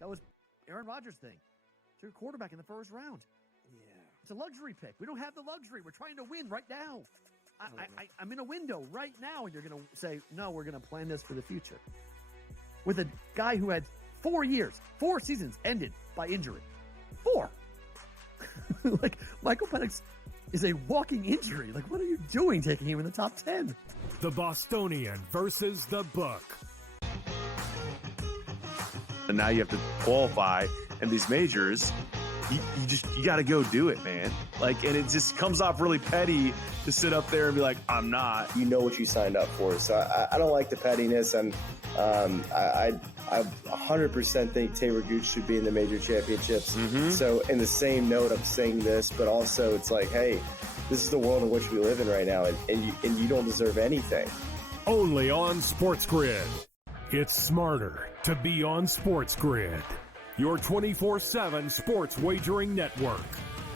That was Aaron Rodgers' thing. It's your quarterback in the first round. Yeah. It's a luxury pick. We don't have the luxury. We're trying to win right now. I'm in a window right now, and you're going to say, no, we're going to plan this for the future. With a guy who had 4 seasons ended by injury. 4. Like, Michael Penix is a walking injury. Like, what are you doing taking him in the top 10? The Bostonian versus the book. And now you have to qualify in these majors. You got to go do it, man. Like, and it just comes off really petty to sit up there and be like, I'm not. You know what you signed up for. So I don't like the pettiness. And I 100% think Taylor Gooch should be in the major championships. Mm-hmm. So in the same note, I'm saying this, but also it's like, hey, this is the world in which we live in right now, and you don't deserve anything. Only on SportsGrid. It's smarter to be on SportsGrid. Your 24/7 sports wagering network.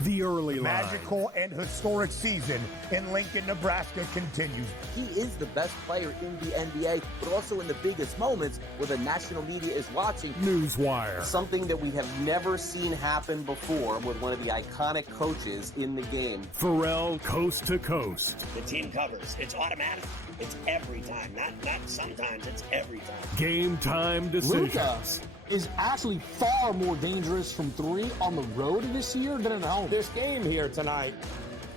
The early line. Magical and historic season in Lincoln, Nebraska continues. He is the best player in the NBA, but also in the biggest moments where the national media is watching. Newswire. Something that we have never seen happen before with one of the iconic coaches in the game. Pharrell, coast to coast. The team covers. It's automatic. It's every time. Not sometimes. It's every time. Game time decisions. Luka is actually far more dangerous from 3 on the road this year than at home. This game here tonight,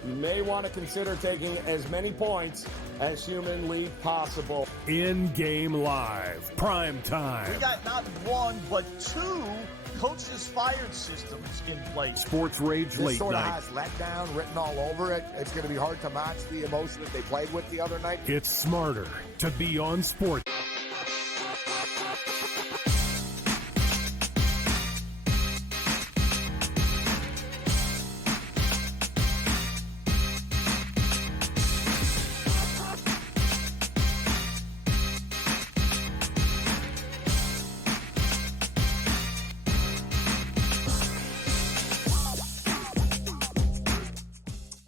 you may want to consider taking as many points as humanly possible. In-game live, prime time. We got not 1, but 2 coaches fired systems in place. Sports Rage this late sort of night. has letdown written all over it. It's going to be hard to match the emotion that they played with the other night. It's smarter to be on sports.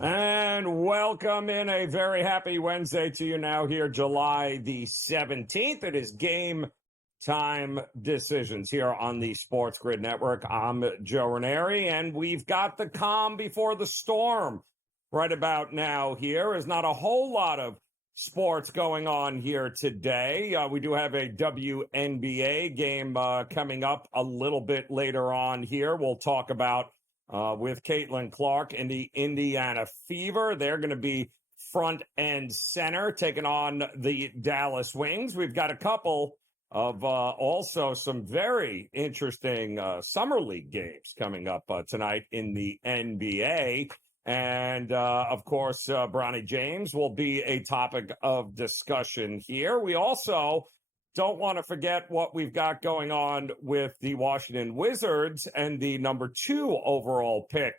And welcome in a very happy Wednesday to you now here, July the 17th. It is Game Time Decisions here on the SportsGrid Network. I'm Joe Raineri, and we've got the calm before the storm right about now here. There's not a whole lot of sports going on here today. We do have a WNBA game coming up a little bit later on here. We'll talk about with Caitlin Clark and the Indiana Fever. They're going to be front and center taking on the Dallas Wings. We've got a couple of also some very interesting summer league games coming up tonight in the NBA. And, of course, Bronny James will be a topic of discussion here. We also don't want to forget what we've got going on with the Washington Wizards and the number 2 overall pick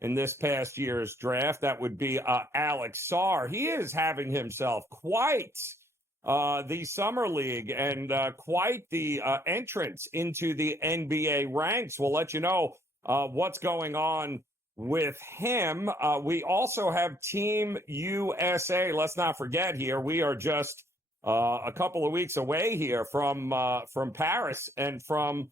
in this past year's draft. That would be Alex Sarr. He is having himself quite the summer league and quite the entrance into the NBA ranks. We'll let you know what's going on with him. We also have Team USA. Let's not forget here, we are just a couple of weeks away here from Paris and from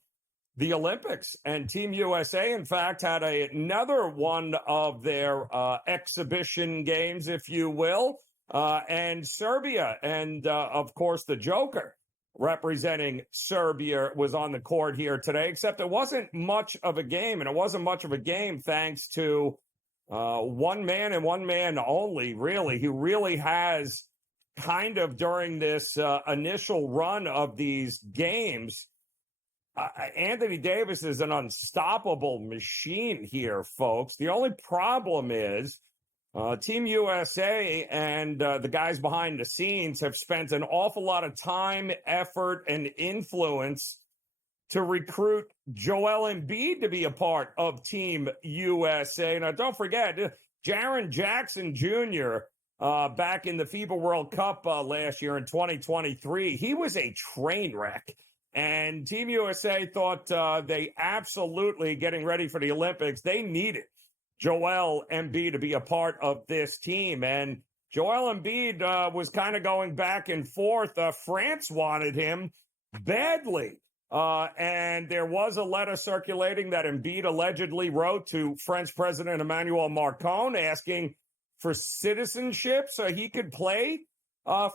the Olympics. And Team USA, in fact, had another one of their exhibition games, if you will, and Serbia. And, of course, the Joker representing Serbia was on the court here today, except it wasn't much of a game. And it wasn't much of a game thanks to one man and one man only, really, who really has kind of during this initial run of these games, Anthony Davis is an unstoppable machine here, folks. The only problem is Team USA and the guys behind the scenes have spent an awful lot of time, effort, and influence to recruit Joel Embiid to be a part of Team USA. Now, don't forget, Jaren Jackson Jr., back in the FIBA World Cup last year in 2023, he was a train wreck. And Team USA thought they absolutely, getting ready for the Olympics, they needed Joel Embiid to be a part of this team. And Joel Embiid was kind of going back and forth. France wanted him badly And there was a letter circulating that Embiid allegedly wrote to French President Emmanuel Macron asking for citizenship so he could play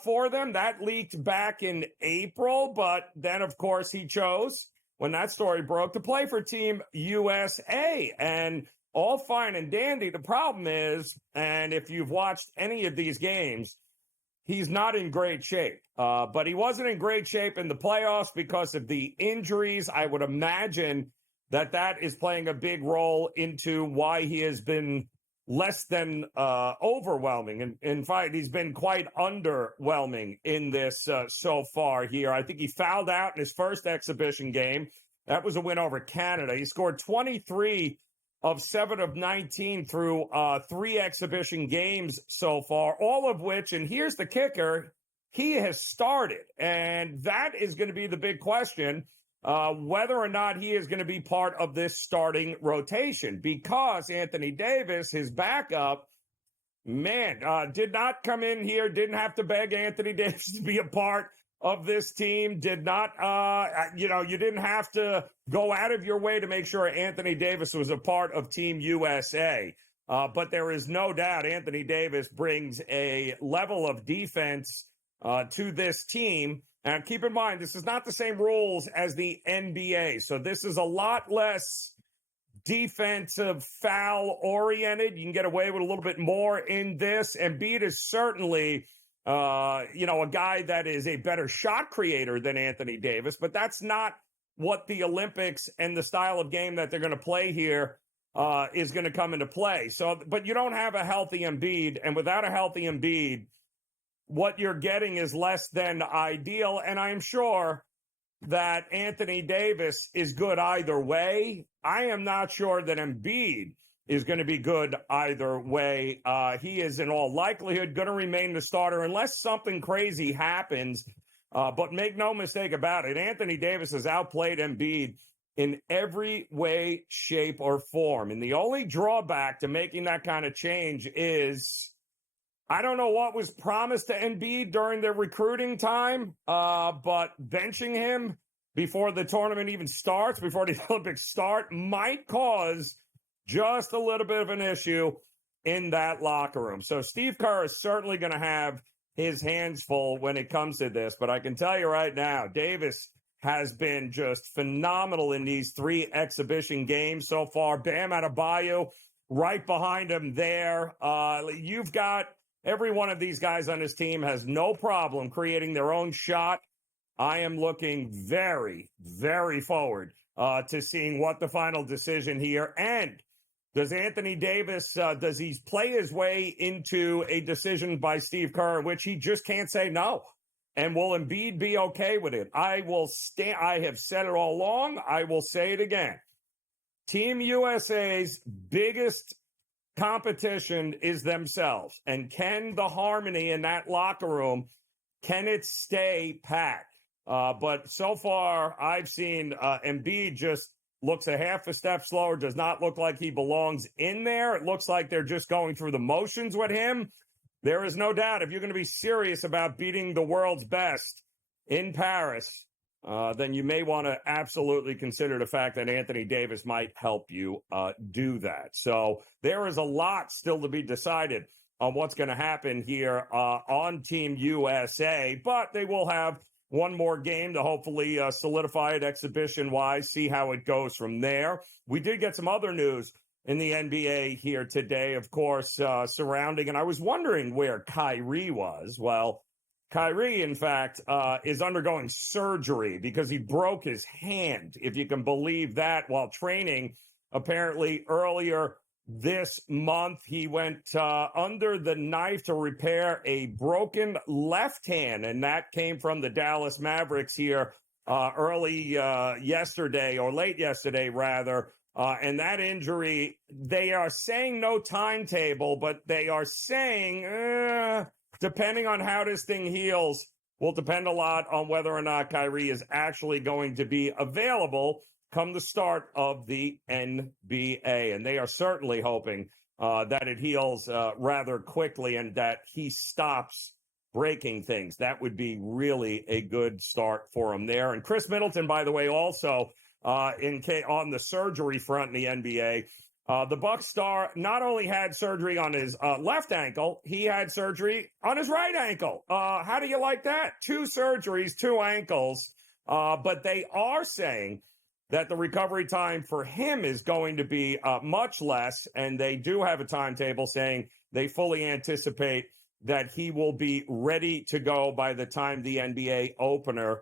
for them. That leaked back in April, but then, of course, he chose, when that story broke, to play for Team USA. And all fine and dandy. The problem is, and if you've watched any of these games, he's not in great shape. But he wasn't in great shape in the playoffs because of the injuries. I would imagine that is playing a big role into why he has been less than overwhelming. And in fact, he's been quite underwhelming in this so far here. I think he fouled out in his first exhibition game. That was a win over Canada. He scored 23 of 7 of 19 through 3 exhibition games so far, all of which, and here's the kicker, he has started. And that is going to be the big question, whether or not he is going to be part of this starting rotation, because Anthony Davis, his backup, did not come in here, didn't have to beg Anthony Davis to be a part of this team, did not, you didn't have to go out of your way to make sure Anthony Davis was a part of Team USA. But there is no doubt Anthony Davis brings a level of defense to this team. And keep in mind, this is not the same rules as the NBA. So this is a lot less defensive foul oriented. You can get away with a little bit more in this. Embiid is certainly a guy that is a better shot creator than Anthony Davis, but that's not what the Olympics and the style of game that they're going to play here is going to come into play. So, but you don't have a healthy Embiid, and without a healthy Embiid, what you're getting is less than ideal. And I'm sure that Anthony Davis is good either way. I am not sure that Embiid is going to be good either way. He is in all likelihood going to remain the starter unless something crazy happens. But make no mistake about it, Anthony Davis has outplayed Embiid in every way, shape, or form. And the only drawback to making that kind of change is, I don't know what was promised to Embiid during the recruiting time, but benching him before the tournament even starts, before the Olympics start, might cause just a little bit of an issue in that locker room. So Steve Kerr is certainly going to have his hands full when it comes to this. But I can tell you right now, Davis has been just phenomenal in these 3 exhibition games so far. Bam Adebayo right behind him there. You've got every one of these guys on his team has no problem creating their own shot. I am looking very, very forward to seeing what the final decision here. And does Anthony Davis, does he play his way into a decision by Steve Kerr, which he just can't say no? And will Embiid be okay with it? I have said it all along. I will say it again. Team USA's biggest competition is themselves. And can the harmony in that locker room, can it stay pat? But so far, I've seen Embiid just looks a half a step slower, does not look like he belongs in there. It looks like they're just going through the motions with him. There is no doubt if you're going to be serious about beating the world's best in Paris, then you may want to absolutely consider the fact that Anthony Davis might help you do that. So there is a lot still to be decided on what's going to happen here on Team USA, but they will have one more game to hopefully solidify it exhibition-wise, see how it goes from there. We did get some other news in the NBA here today, of course, surrounding, and I was wondering where Kyrie was. Well, Kyrie, in fact, is undergoing surgery because he broke his hand, if you can believe that, while training. Apparently, earlier this month, he went under the knife to repair a broken left hand, and that came from the Dallas Mavericks here early yesterday, or late yesterday, rather. And that injury, they are saying no timetable, but they are saying, depending on how this thing heals, will depend a lot on whether or not Kyrie is actually going to be available come the start of the NBA. And they are certainly hoping that it heals rather quickly and that he stops breaking things. That would be really a good start for him there. And Chris Middleton, by the way, also on the surgery front in the NBA, the Bucks star not only had surgery on his left ankle, he had surgery on his right ankle. How do you like that? 2 surgeries, 2 ankles. But they are saying that the recovery time for him is going to be much less, and they do have a timetable saying they fully anticipate that he will be ready to go by the time the NBA opener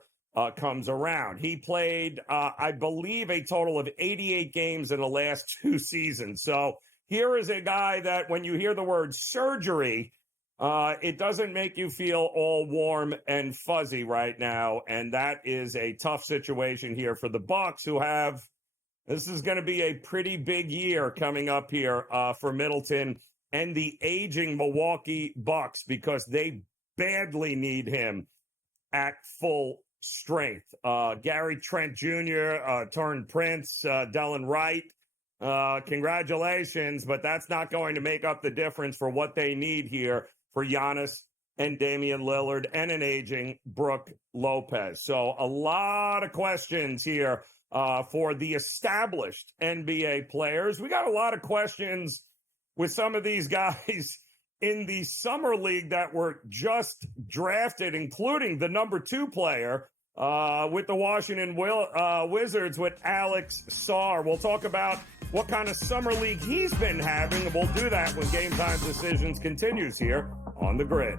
comes around. He played, I believe, a total of 88 games in the last 2 seasons. So here is a guy that when you hear the word surgery, it doesn't make you feel all warm and fuzzy right now. And that is a tough situation here for the Bucks, who have, this is going to be a pretty big year coming up here for Middleton and the aging Milwaukee Bucks, because they badly need him at full strength. Gary Trent Jr., Taurean Prince, Delon Wright, congratulations, but that's not going to make up the difference for what they need here for Giannis and Damian Lillard and an aging Brook Lopez. So a lot of questions here for the established NBA players. We got a lot of questions with some of these guys in the summer league that were just drafted, including the number 2 player with the Washington Wizards with Alex Sarr. We'll talk about what kind of summer league he's been having, and we'll do that when Game Time Decisions continues here on the Grid.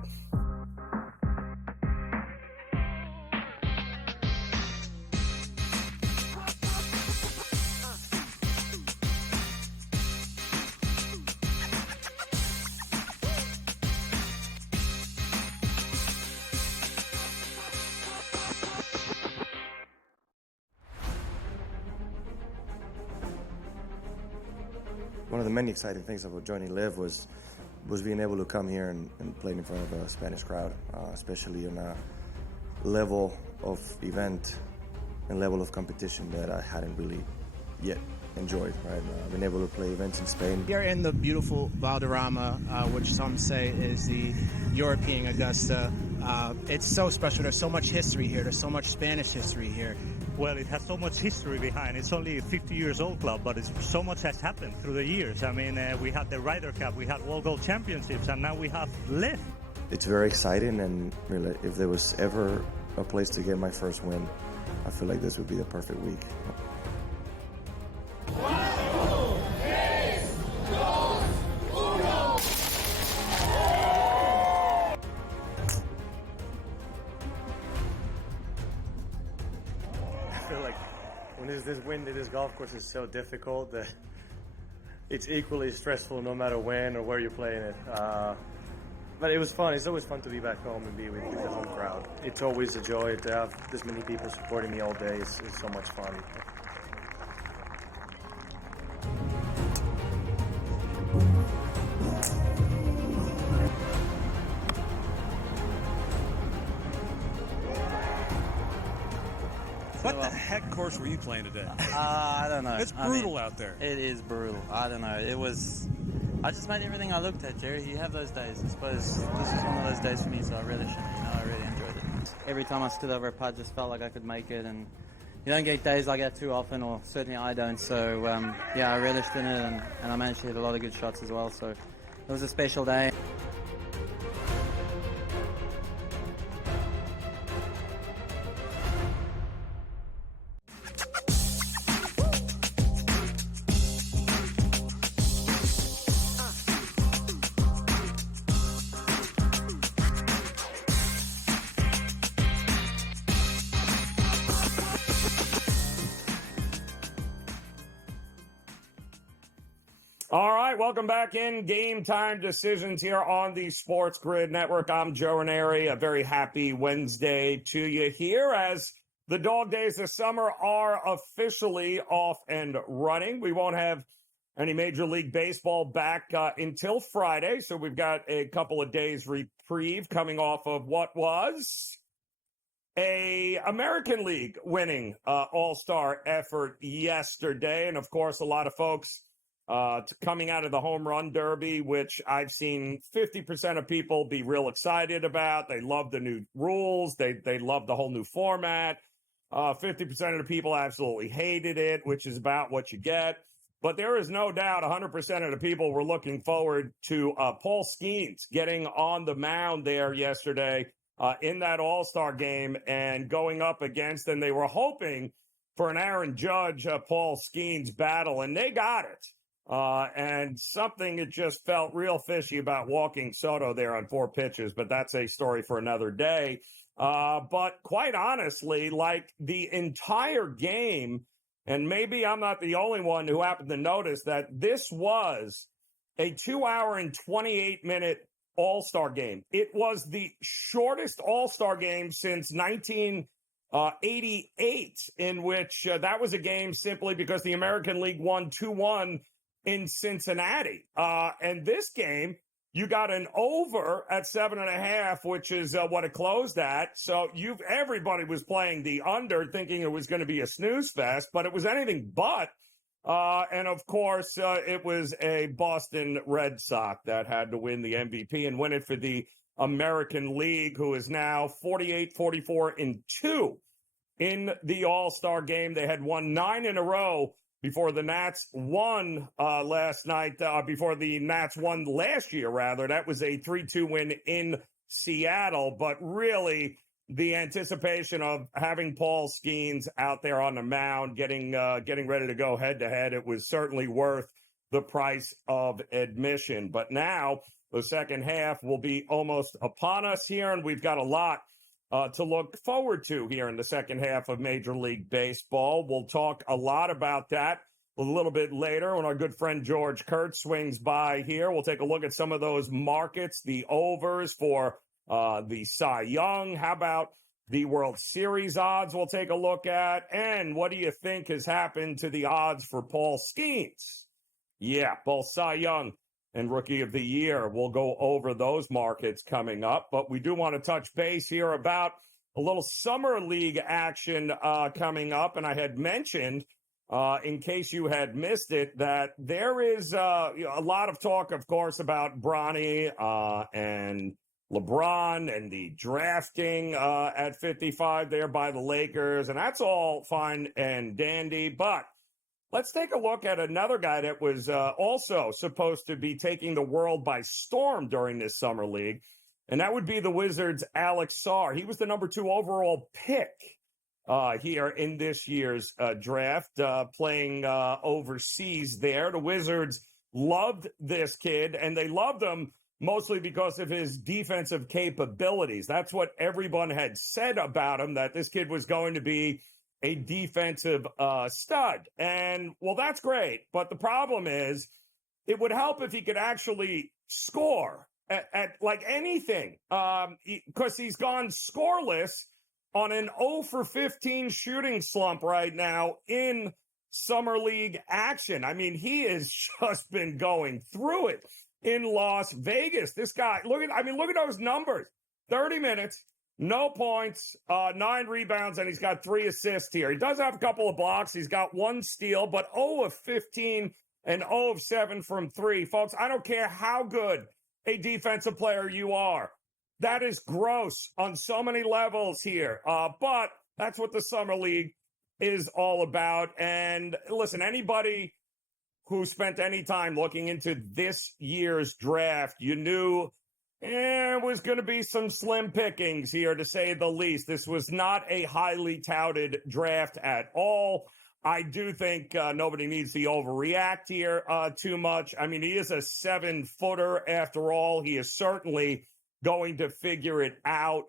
One of the many exciting things about joining Live was being able to come here and play in front of a Spanish crowd, especially on a level of event and level of competition that I hadn't really yet enjoyed. Right, I've been able to play events in Spain. We are in the beautiful Valderrama, which some say is the European Augusta. It's so special. There's so much history here. There's so much Spanish history here. Well, it has so much history behind. It's only a 50 years old club, but so much has happened through the years. I mean, we had the Ryder Cup, we had World Gold Championships, and now we have Live. It's very exciting, and really, if there was ever a place to get my first win, I feel like this would be the perfect week. This wind at this golf course is so difficult that it's equally stressful no matter when or where you're playing it. But it was fun. It's always fun to be back home and be with the home crowd. It's always a joy to have this many people supporting me all day. It's so much fun. What the heck course were you playing today? I don't know. It's brutal out there. It is brutal. I don't know. I just made everything I looked at, Jerry. You have those days. I suppose this is one of those days for me, so I relished it. I really enjoyed it. Every time I stood over a putt, just felt like I could make it, and you don't get days like that too often, or certainly I don't. So, I relished in it, and I managed to hit a lot of good shots as well. So it was a special day. All right, welcome back in Game Time Decisions here on the SportsGrid Network. I'm Joe Raineri. A very happy Wednesday to you here as the dog days this summer are officially off and running. We won't have any Major League Baseball back until Friday, so we've got a couple of days reprieve coming off of what was a American League winning all-star effort yesterday. And, of course, a lot of folks coming out of the home run derby, which I've seen 50% of people be real excited about. They love the new rules. They love the whole new format. 50% of the people absolutely hated it, which is about what you get. But there is no doubt 100% of the people were looking forward to Paul Skeens getting on the mound there yesterday in that All-Star game and going up against, and they were hoping for an Aaron Judge, Paul Skeens battle, and they got it. And something it just felt real fishy about walking Soto there on 4 pitches, but that's a story for another day. But quite honestly, like the entire game, and maybe I'm not the only one who happened to notice that this was a 2-hour and 28-minute All-Star game. It was the shortest All-Star game since 1988, in which that was a game simply because the American League won 2-1 in Cincinnati. And this game, you got an over at 7.5, which is what it closed at. So everybody was playing the under, thinking it was going to be a snooze fest, but it was anything but. And of course, it was a Boston Red Sox that had to win the MVP and win it for the American League, who is now 48-44-2 in the All-Star game. They had won 9 in a row before the Nats won last night, before the Nats won last year, rather. That was a 3-2 win in Seattle. But really, the anticipation of having Paul Skeens out there on the mound, getting ready to go head-to-head, it was certainly worth the price of admission. But now the second half will be almost upon us here, and we've got a lot to look forward to here in the second half of Major League Baseball. We'll talk a lot about that a little bit later when our good friend George Kurtz swings by here. We'll take a look at some of those markets, the overs for the Cy Young. How about the World Series odds we'll take a look at? And what do you think has happened to the odds for Paul Skeens? Yeah, both Cy Young and Rookie of the Year. We'll go over those markets coming up. But we do want to touch base here about a little Summer League action coming up. And I had mentioned, in case you had missed it, that there is a lot of talk, of course, about Bronny and LeBron and the drafting at 55 there by the Lakers. And that's all fine and dandy. But let's take a look at another guy that was also supposed to be taking the world by storm during this summer league, and that would be the Wizards' Alex Sarr. He was the number 2 overall pick here in this year's draft, playing overseas there. The Wizards loved this kid, and they loved him mostly because of his defensive capabilities. That's what everyone had said about him, that this kid was going to be a defensive stud. And, well, that's great. But the problem is it would help if he could actually score at like anything, because he's gone scoreless on an 0 for 15 shooting slump right now in Summer League action. I mean, he has just been going through it in Las Vegas. This guy, look at those numbers. 30 minutes. No points, 9 rebounds, and he's got 3 assists here. He does have a couple of blocks. He's got 1 steal, but 0 of 15 and 0 of 7 from 3. Folks, I don't care how good a defensive player you are. That is gross on so many levels here. But that's what the Summer League is all about. And listen, anybody who spent any time looking into this year's draft, you knew it was going to be some slim pickings here, to say the least. This was not a highly touted draft at all. I do think nobody needs to overreact here too much. I mean, he is a 7-footer after all. He is certainly going to figure it out.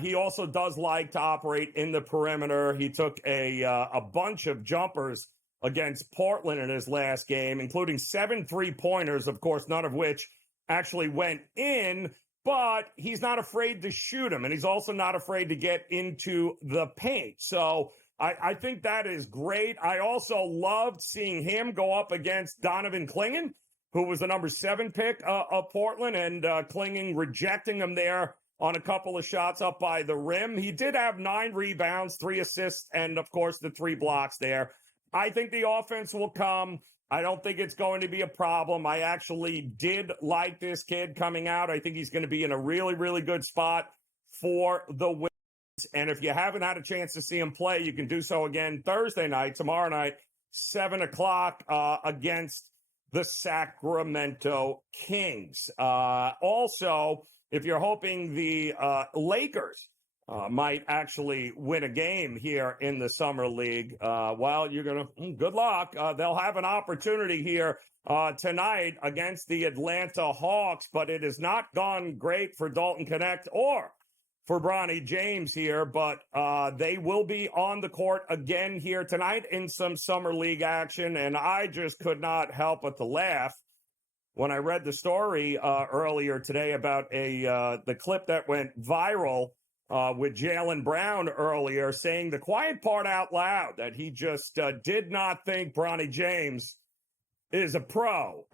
He also does like to operate in the perimeter. He took a bunch of jumpers against Portland in his last game, including 7 3-pointers, of course, none of which actually went in, but he's not afraid to shoot him, and he's also not afraid to get into the paint. So I think that is great. I also loved seeing him go up against Donovan Clingan, who was the number 7 pick of Portland, and Clingan rejecting him there on a couple of shots up by the rim. He did have 9 rebounds, 3 assists, and, of course, the 3 blocks there. I think the offense will come. I don't think it's going to be a problem. I actually did like this kid coming out. I think he's going to be in a really, really good spot for the Wizards. And if you haven't had a chance to see him play, you can do so again Thursday night, tomorrow night, 7 o'clock against the Sacramento Kings. Also, if you're hoping the Lakers might actually win a game here in the Summer League, well, you're going to, good luck. They'll have an opportunity here tonight against the Atlanta Hawks, but it has not gone great for Dalton Knecht or for Bronny James here, but they will be on the court again here tonight in some Summer League action, and I just could not help but to laugh when I read the story earlier today about the clip that went viral with Jaylen Brown earlier, saying the quiet part out loud, that he just did not think Bronny James is a pro.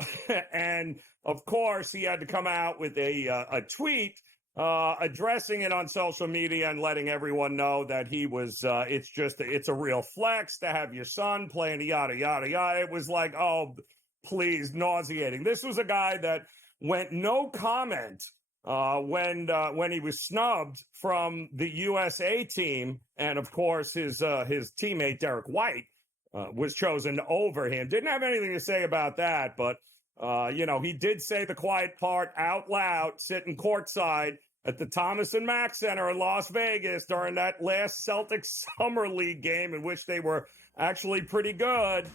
And, of course, he had to come out with a tweet addressing it on social media and letting everyone know that he was, it's a real flex to have your son playing yada, yada, yada. It was like, oh, please, nauseating. This was a guy that went no comment when he was snubbed from the USA team. And, of course, his teammate, Derek White, was chosen over him. Didn't have anything to say about that, but he did say the quiet part out loud, sitting courtside at the Thomas and Mack Center in Las Vegas during that last Celtics Summer League game in which they were actually pretty good.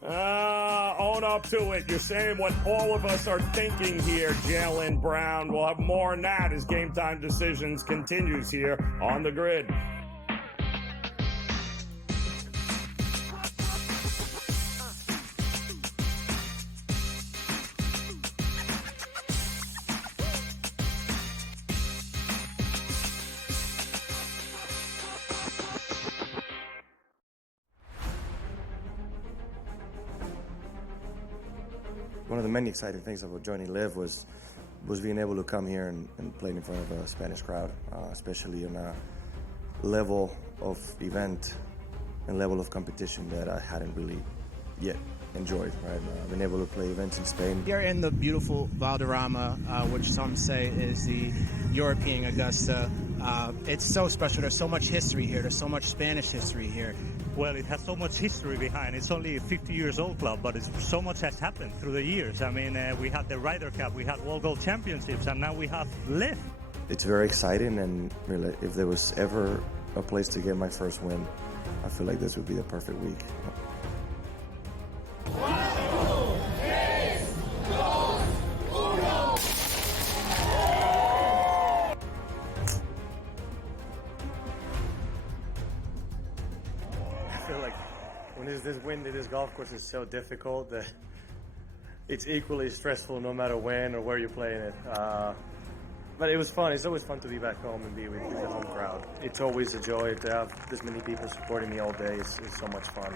Own up to it. You're saying what all of us are thinking here, Jaylen Brown. We'll have more on that as Game Time Decisions continues here on the grid. One of the many exciting things about joining Live was being able to come here and play in front of a Spanish crowd, especially on a level of event and level of competition that I hadn't really yet enjoyed. Right, I've been able to play events in Spain. Here in the beautiful Valderrama, which some say is the European Augusta. It's so special. There's so much history here. There's so much Spanish history here. Well, it has so much history behind. It's only a 50 years old club, but so much has happened through the years. I mean, we had the Ryder Cup, we had World Gold Championships, and now we have Live. It's very exciting, and really, if there was ever a place to get my first win, I feel like this would be the perfect week. This wind to this golf course is so difficult that it's equally stressful no matter when or where you're playing it. But it was fun. It's always fun to be back home and be with the home crowd. It's always a joy to have this many people supporting me all day. It's so much fun.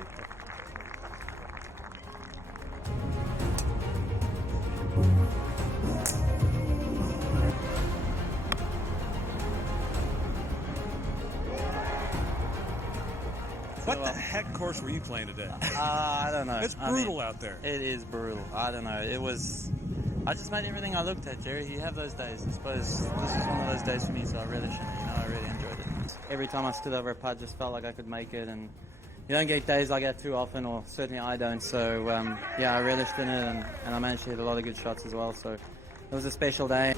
What the heck course were you playing today? I don't know. It's brutal out there. It is brutal. I don't know. I just made everything I looked at, Jerry. You have those days. I suppose this is one of those days for me, so I really shouldn't. I really enjoyed it. Every time I stood over a putt, just felt like I could make it, and you don't get days like that too often, or certainly I don't. So, I relished in it, and I managed to hit a lot of good shots as well. So it was a special day.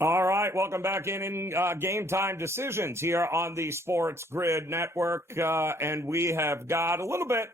All right, welcome back in Game Time Decisions here on the SportsGrid Network. And we have got a little bit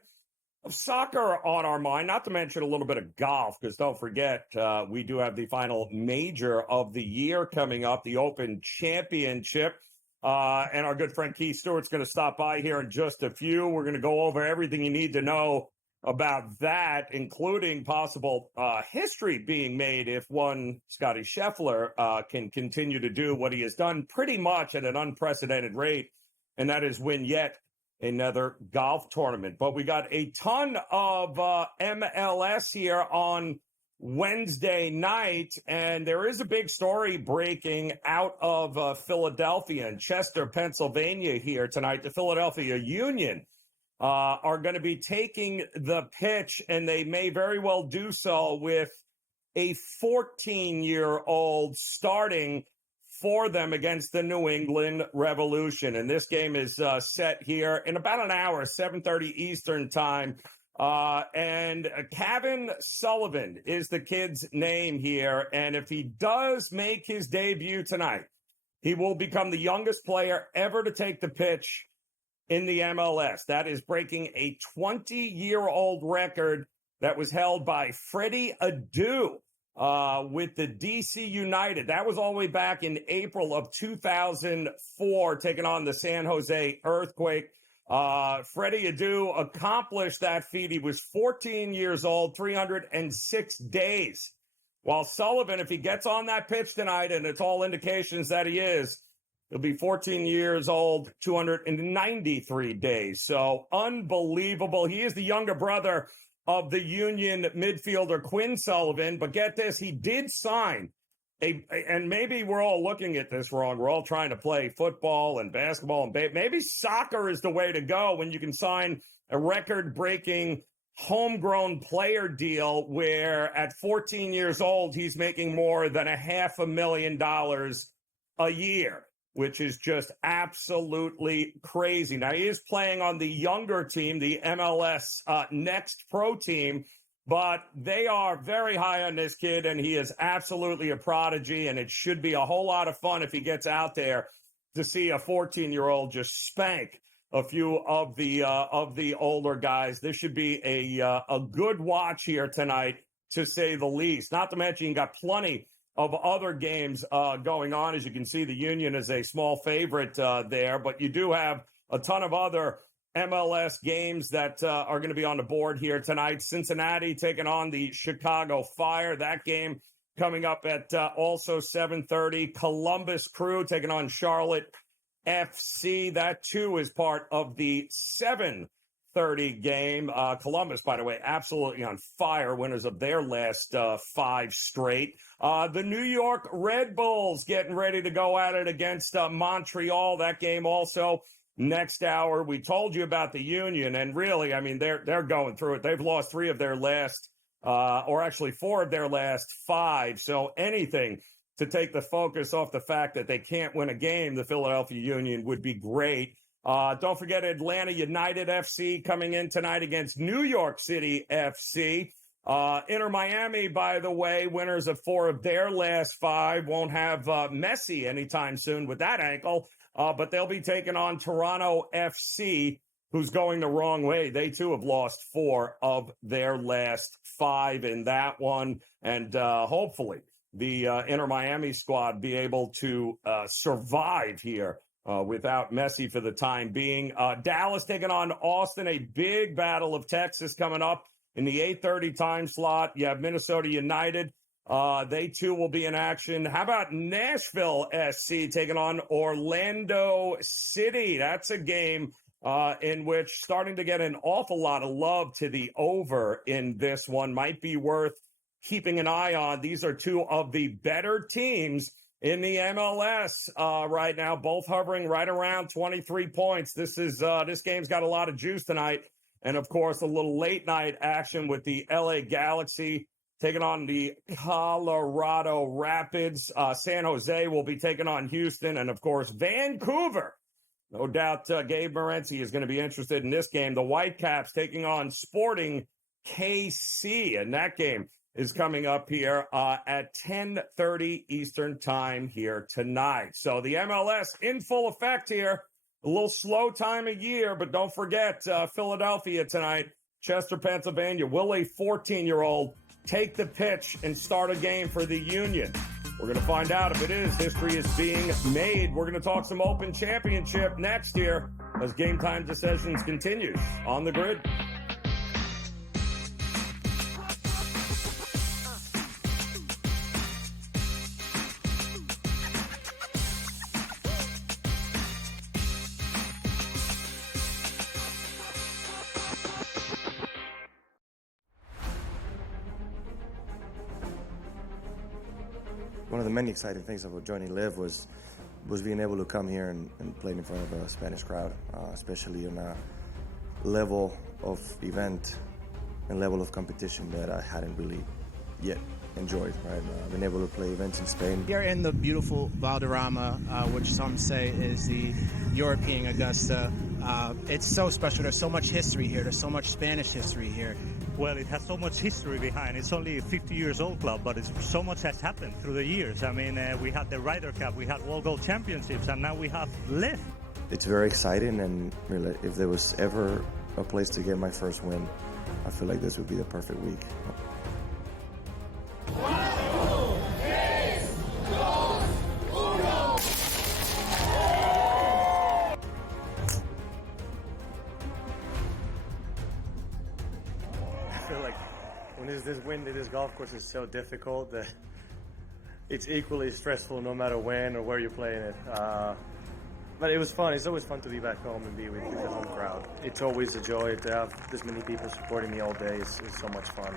of soccer on our mind, not to mention a little bit of golf, because don't forget, we do have the final major of the year coming up, the Open Championship. And our good friend Keith Stewart's going to stop by here in just a few. We're going to go over everything you need to know about that, including possible history being made if one Scotty Scheffler can continue to do what he has done pretty much at an unprecedented rate, and that is win yet another golf tournament. But we got a ton of MLS here on Wednesday night, and there is a big story breaking out of Philadelphia and Chester, Pennsylvania here tonight. The Philadelphia Union are going to be taking the pitch, and they may very well do so with a 14-year-old starting for them against the New England Revolution. And this game is set here in about an hour, 7:30 Eastern time. And Kevin Sullivan is the kid's name here. And if he does make his debut tonight, he will become the youngest player ever to take the pitch in the MLS. That is breaking a 20-year-old record that was held by Freddie Adu with the DC United. That was all the way back in April of 2004, taking on the San Jose Earthquake. Freddie Adu accomplished that feat. He was 14 years old, 306 days. While Sullivan, if he gets on that pitch tonight, and it's all indications that he is, he'll be 14 years old, 293 days. So unbelievable. He is the younger brother of the Union midfielder Quinn Sullivan. But get this, he did sign and maybe we're all looking at this wrong. We're all trying to play football and basketball and maybe soccer is the way to go when you can sign a record-breaking homegrown player deal where at 14 years old, he's making more than $500,000 a year, which is just absolutely crazy. Now, he is playing on the younger team, the MLS Next Pro team, but they are very high on this kid, and he is absolutely a prodigy, and it should be a whole lot of fun if he gets out there to see a 14-year-old just spank a few of the older guys. This should be a good watch here tonight, to say the least. Not to mention, you got plenty of other games going on. As you can see, the Union is a small favorite there, but you do have a ton of other MLS games that are going to be on the board here tonight. Cincinnati taking on the Chicago Fire. That game coming up at also 7:30. Columbus Crew taking on Charlotte FC. That, too, is part of the 7:30 game. Columbus, by the way, absolutely on fire, winners of their last 5 straight. The New York Red Bulls getting ready to go at it against Montreal. That game also next hour. We told you about the Union, and really, I mean, they're going through it. They've lost 3 of their last, or actually 4 of their last 5. So anything to take the focus off the fact that they can't win a game, the Philadelphia Union, would be great. Don't forget Atlanta United FC coming in tonight against New York City FC. Inter Miami, by the way, winners of 4 of their last 5, won't have Messi anytime soon with that ankle, but they'll be taking on Toronto FC, who's going the wrong way. They, too, have lost 4 of their last 5 in that one, and hopefully the Inter Miami squad be able to survive here without Messi for the time being. Dallas taking on Austin, a big battle of Texas coming up in the 8:30 time slot. You have Minnesota United. They, too, will be in action. How about Nashville SC taking on Orlando City? That's a game in which starting to get an awful lot of love to the over in this one. Might be worth keeping an eye on. These are 2 of the better teams in the MLS right now, both hovering right around 23 points. This game's got a lot of juice tonight. And, of course, a little late-night action with the LA Galaxy taking on the Colorado Rapids. San Jose will be taking on Houston. And, of course, Vancouver. No doubt Gabe Morency is going to be interested in this game. The Whitecaps taking on Sporting KC. And that game is coming up here at 10:30 Eastern time here tonight. So the MLS in full effect here. A little slow time of year, but don't forget Philadelphia tonight, Chester, Pennsylvania. Will a 14-year-old take the pitch and start a game for the Union? We're going to find out if it is. History is being made. We're going to talk some Open Championship next year as Game Time Decisions continues on the grid. one of the many exciting things about joining Live was being able to come here and play in front of a Spanish crowd, especially in a level of event and level of competition that I hadn't really yet enjoyed, right? I've been able to play events in Spain. Here in the beautiful Valderrama, which some say is the European Augusta, it's so special. There's so much history here. There's so much Spanish history here. Well, it has so much history behind. It's only a 50 years old club, but so much has happened through the years. I mean, we had the Ryder Cup, we had World Gold Championships, and now we have Live. It's very exciting, and really, if there was ever a place to get my first win, I feel like this would be the perfect week. This wind at this golf course is so difficult that it's equally stressful no matter when or where you're playing it. But it was fun. It's always fun to be back home and be with the home crowd. It's always a joy to have this many people supporting me all day. It's so much fun.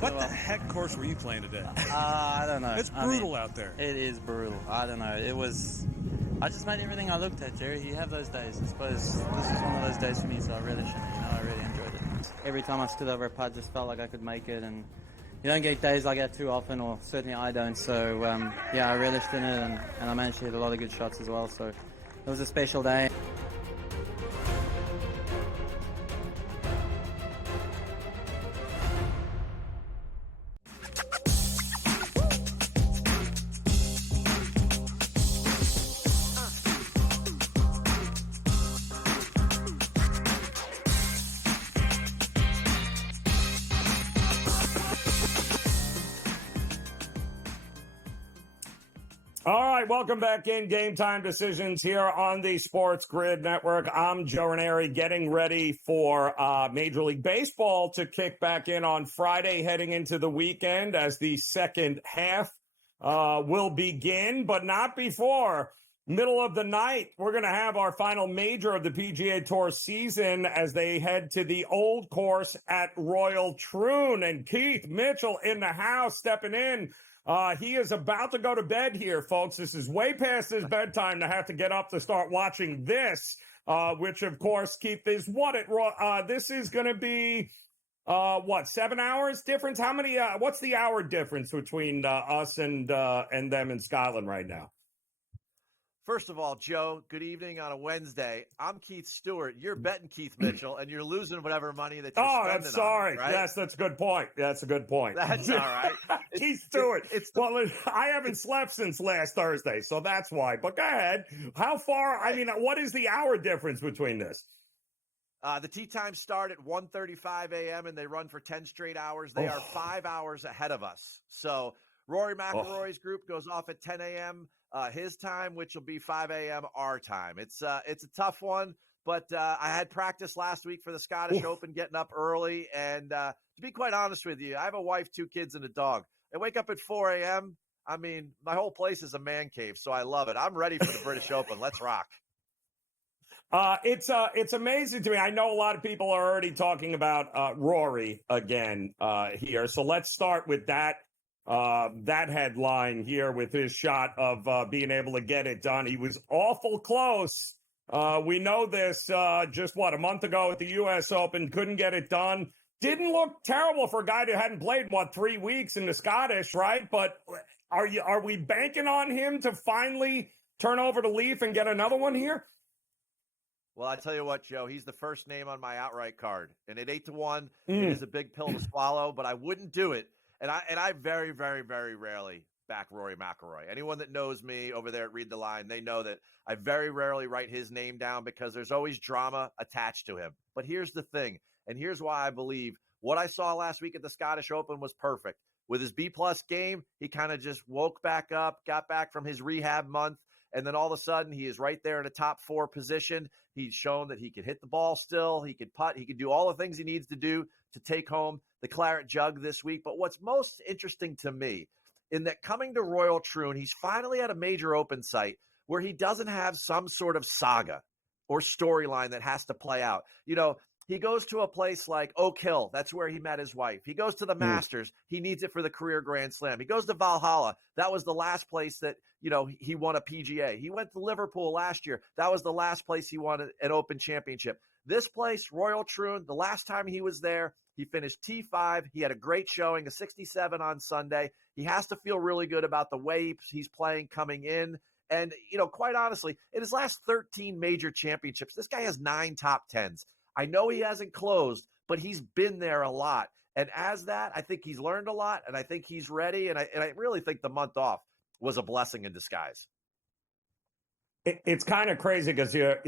What the heck course were you playing today? I don't know. It's brutal out there. It is brutal. I don't know. I just made everything I looked at, Jerry. You have those days. I suppose this is one of those days for me, so I really shouldn't. I really enjoyed it. Every time I stood over a putt, just felt like I could make it, and you don't get days like that too often, or certainly I don't. So, I relished in it, and I managed to hit a lot of good shots as well. So it was a special day. All right, welcome back in GameTime Decisions here on the SportsGrid Network. I'm Joe Raineri, getting ready for Major League Baseball to kick back in on Friday, heading into the weekend as the second half will begin, but not before. Middle of the night, we're going to have our final major of the PGA Tour season as they head to the old course at Royal Troon. And Keith Mitchell in the house stepping in. He is about to go to bed here, folks. This is way past his bedtime to have to get up to start watching this, which, of course, Keith, is this is going to be, 7 hours difference? How many, what's the hour difference between us and them in Scotland right now? First of all, Joe, good evening on a Wednesday. I'm Keith Stewart. You're betting Keith Mitchell, and you're losing whatever money that you're spending. That's sorry. On it, right? Yes, that's a good point. That's a good point. That's all right. Keith Stewart. I haven't slept since last Thursday, so that's why. But go ahead. How far? I mean, what is the hour difference between this? The tee times start at 1:35 a.m., and they run for 10 straight hours. They are 5 hours ahead of us. So Rory McIlroy's group goes off at 10 a.m., his time, which will be 5 a.m. our time. It's a tough one, but I had practice last week for the Scottish Open, getting up early. And to be quite honest with you, I have a wife, 2 kids, and a dog. I wake up at 4 a.m. I mean, my whole place is a man cave, so I love it. I'm ready for the British Open. Let's rock. It's amazing to me. I know a lot of people are already talking about Rory again here. So let's start with that headline here with his shot of being able to get it done. He was awful close. We know this just a month ago at the U.S. Open, couldn't get it done. Didn't look terrible for a guy who hadn't played, 3 weeks in the Scottish, right? But are we banking on him to finally turn over the leaf and get another one here? Well, I tell you what, Joe, he's the first name on my outright card. And at 8-1, it is a big pill to swallow, but I wouldn't do it. And I very, very, very rarely back Rory McIlroy. Anyone that knows me over there at Read the Line, they know that I very rarely write his name down because there's always drama attached to him. But here's the thing, and here's why I believe what I saw last week at the Scottish Open was perfect. With his B-plus game, he kind of just woke back up, got back from his rehab month, and then all of a sudden he is right there in a top 4 position. He's shown that he can hit the ball still, he can putt, he can do all the things he needs to do to take home the claret jug this week. But what's most interesting to me in that coming to Royal Troon, he's finally at a major open site where he doesn't have some sort of saga or storyline that has to play out. He goes to a place like Oak Hill. That's where he met his wife. He goes to the Masters. He needs it for the career Grand Slam. He goes to Valhalla. That was the last place that, he won a PGA. He went to Liverpool last year. That was the last place he won an Open Championship. This place, Royal Troon, the last time he was there, he finished T5. He had a great showing, a 67 on Sunday. He has to feel really good about the way he's playing coming in. And, quite honestly, in his last 13 major championships, this guy has 9 top 10s. I know he hasn't closed, but he's been there a lot. And as that, I think he's learned a lot, and I think he's ready. And I really think the month off was a blessing in disguise. It's kind of crazy because here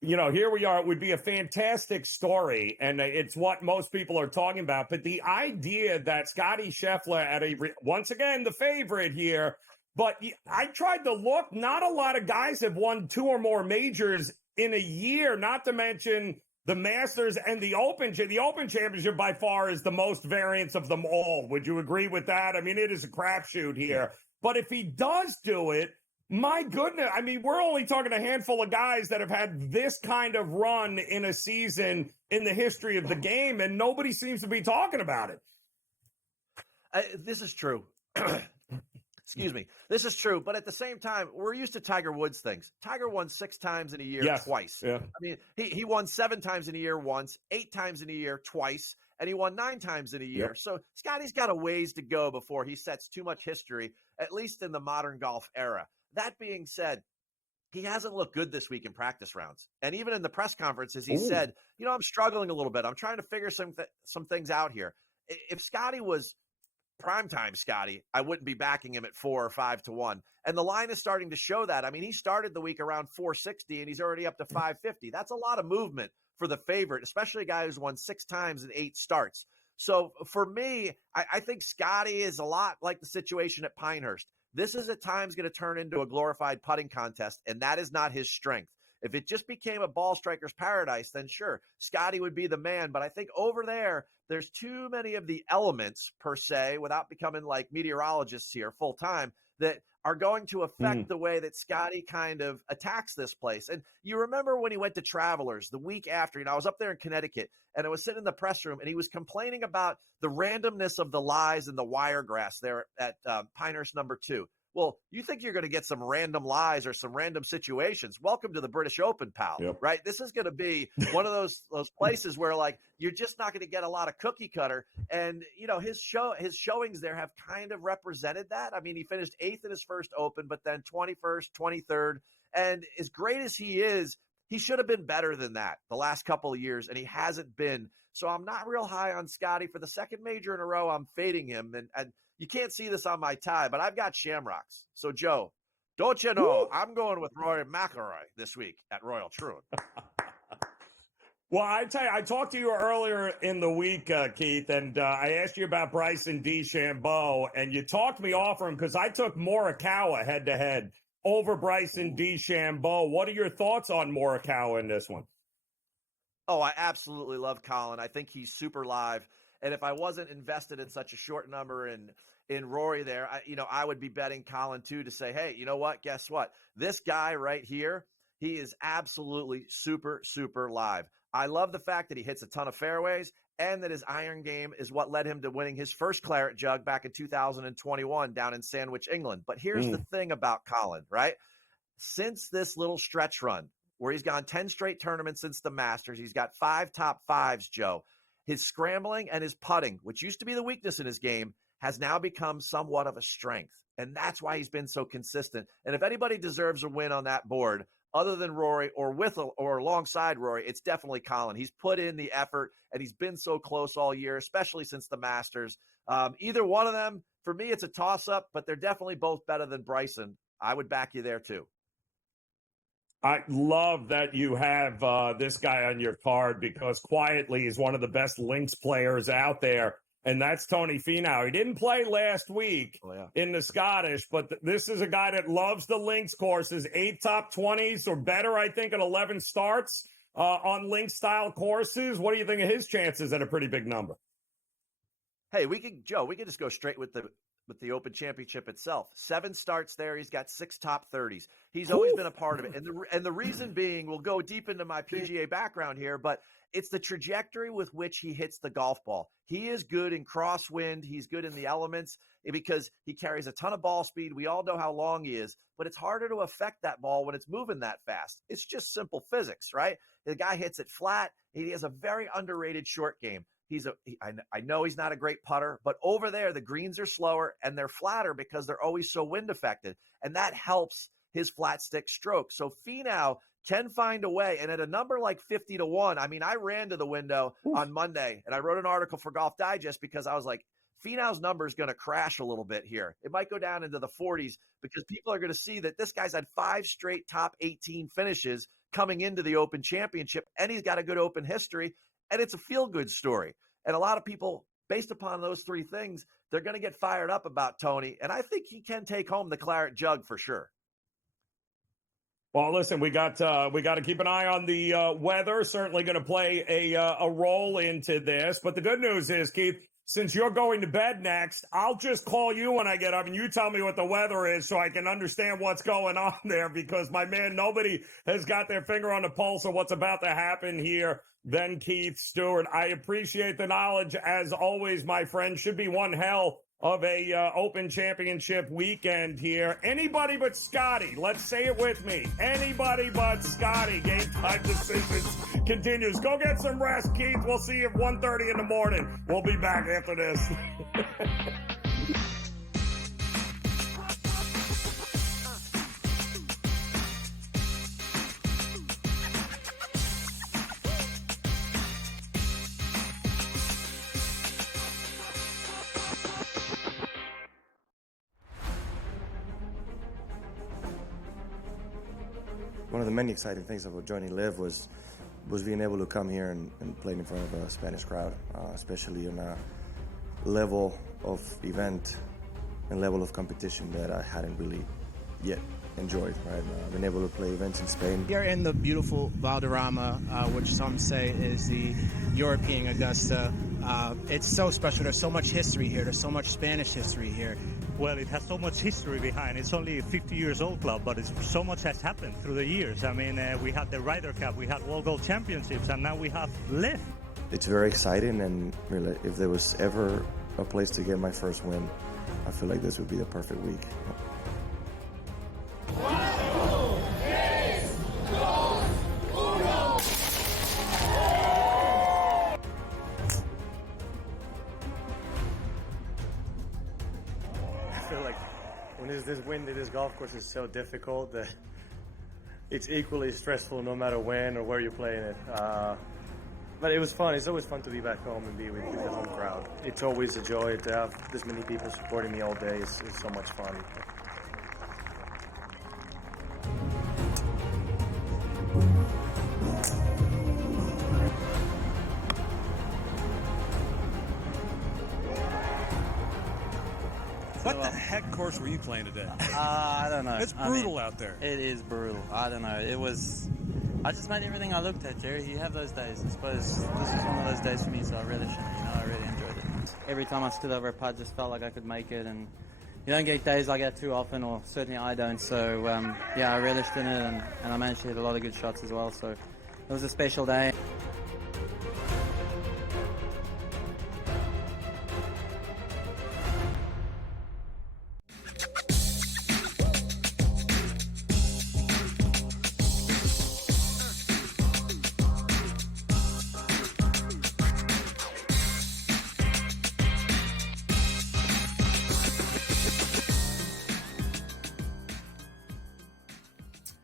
we are. It would be a fantastic story, and it's what most people are talking about. But the idea that Scottie Scheffler, once again, the favorite here, but I tried to look. Not a lot of guys have won 2 or more majors in a year, not to mention the Masters and the Open. The Open Championship by far is the most variance of them all. Would you agree with that? I mean, it is a crapshoot here. But if he does do it, my goodness, I mean, we're only talking a handful of guys that have had this kind of run in a season in the history of the game, and nobody seems to be talking about it. This is true. Excuse me. This is true. But at the same time, we're used to Tiger Woods things. Tiger won 6 times in a year twice. Yeah. I mean, he won 7 times in a year once, 8 times in a year twice, and he won 9 times in a year. Yep. So Scotty's got a ways to go before he sets too much history, at least in the modern golf era. That being said, he hasn't looked good this week in practice rounds. And even in the press conferences, he said, I'm struggling a little bit. I'm trying to figure some things out here. If Scotty was primetime Scotty, I wouldn't be backing him at 4 or 5 to 1. And the line is starting to show that. I mean, he started the week around 460 and he's already up to 550. That's a lot of movement for the favorite, especially a guy who's won 6 times in 8 starts. So for me, I think Scotty is a lot like the situation at Pinehurst. This is at times going to turn into a glorified putting contest, and that is not his strength. If it just became a ball striker's paradise, then sure, Scotty would be the man. But I think over there's too many of the elements, per se, without becoming like meteorologists here full time, that are going to affect the way that Scotty kind of attacks this place. And you remember when he went to Travelers the week after, I was up there in Connecticut, and I was sitting in the press room, and he was complaining about the randomness of the lies in the wiregrass there at Pinehurst number 2. Well, you think you're going to get some random lies or some random situations. Welcome to the British Open, pal, right? This is going to be one of those places where, like, you're just not going to get a lot of cookie cutter. And, his showings there have kind of represented that. I mean, he finished 8th in his first Open, but then 21st, 23rd. And as great as he is, he should have been better than that the last couple of years, and he hasn't been. So I'm not real high on Scotty. For the second major in a row, I'm fading him. And you can't see this on my tie, but I've got Shamrocks. So, Joe, don't you know, I'm going with Rory McIlroy this week at Royal Troon. Well, I tell you, I talked to you earlier in the week, Keith, and I asked you about Bryson DeChambeau, and you talked me off him because I took Morikawa head-to-head over Bryson DeChambeau. What are your thoughts on Morikawa in this one? Oh, I absolutely love Colin. I think he's super live. And if I wasn't invested in such a short number in Rory there, I would be betting Colin too to say, hey, you know what? Guess what? This guy right here, he is absolutely super, super live. I love the fact that he hits a ton of fairways and that his iron game is what led him to winning his first Claret Jug back in 2021 down in Sandwich, England. But here's the thing about Colin, right? Since this little stretch run where he's gone 10 straight tournaments since the Masters, he's got 5 top 5s, Joe. His scrambling and his putting, which used to be the weakness in his game, has now become somewhat of a strength. And that's why he's been so consistent. And if anybody deserves a win on that board, other than Rory or alongside Rory, it's definitely Colin. He's put in the effort, and he's been so close all year, especially since the Masters. Either one of them, for me, it's a toss-up, but they're definitely both better than Bryson. I would back you there, too. I love that you have this guy on your card because quietly he's one of the best links players out there, and that's Tony Finau. He didn't play last week in the Scottish, but this is a guy that loves the links courses, 8 top 20s or better, I think, at 11 starts on link-style courses. What do you think of his chances at a pretty big number? Hey, we could just go straight with the with the Open Championship itself. 7 starts there. He's got 6 top 30s. He's always been a part of it. And the reason being, we'll go deep into my PGA background here, but it's the trajectory with which he hits the golf ball. He is good in crosswind. He's good in the elements because he carries a ton of ball speed. We all know how long he is, but it's harder to affect that ball when it's moving that fast. It's just simple physics, right? The guy hits it flat. He has a very underrated short game. I know he's not a great putter, but over there, the greens are slower and they're flatter because they're always so wind affected. And that helps his flat stick stroke. So Finau can find a way. And at a number like 50-1, I mean, I ran to the window on Monday and I wrote an article for Golf Digest because I was like, Finau's number is going to crash a little bit here. It might go down into the 40s because people are going to see that this guy's had 5 straight top 18 finishes coming into the Open Championship, and he's got a good Open history, and it's a feel-good story. And a lot of people, based upon those 3 things, they're going to get fired up about Tony, and I think he can take home the claret jug for sure. Well, listen, we got to keep an eye on the weather. Certainly going to play a role into this. But the good news is, Keith, since you're going to bed next, I'll just call you when I get up and you tell me what the weather is so I can understand what's going on there because, my man, nobody has got their finger on the pulse of what's about to happen here than Keith Stewart. I appreciate the knowledge as always, my friend. Should be one hell of a Open Championship weekend here. Anybody but Scotty. Let's say it with me. Anybody but Scotty. Game Time Decisions continues. Go get some rest, Keith. We'll see you at 1:30 in the morning. We'll be back after this. One of the many exciting things about joining Live was being able to come here and play in front of a Spanish crowd, especially on a level of event and level of competition that I hadn't really yet enjoyed, right? Been able to play events in Spain. Here in the beautiful Valderrama, which some say is the European Augusta. It's so special. There's so much history here. There's so much Spanish history here. Well, it has so much history behind. It's only a 50 years old club, but so much has happened through the years. I mean, we had the Ryder Cup, we had World Golf Championships, and now we have Live. It's very exciting, and really, if there was ever a place to get my first win, I feel like this would be the perfect week. I feel like when there's this wind at this golf course is so difficult that it's equally stressful no matter when or where you're playing it. But it was fun. It's always fun to be back home and be with the home crowd. It's always a joy to have this many people supporting me all day. It's so much fun. What the heck course were you playing today? I don't know. It's brutal out there. It is brutal. I don't know. I just made everything I looked at, Jerry. You have those days. I suppose this is one of those days for me, so I relish it. I really enjoyed it. Every time I stood over a putt, just felt like I could make it, and you don't get days like that too often, or certainly I don't. So, I relished in it, and I managed to hit a lot of good shots as well. So it was a special day.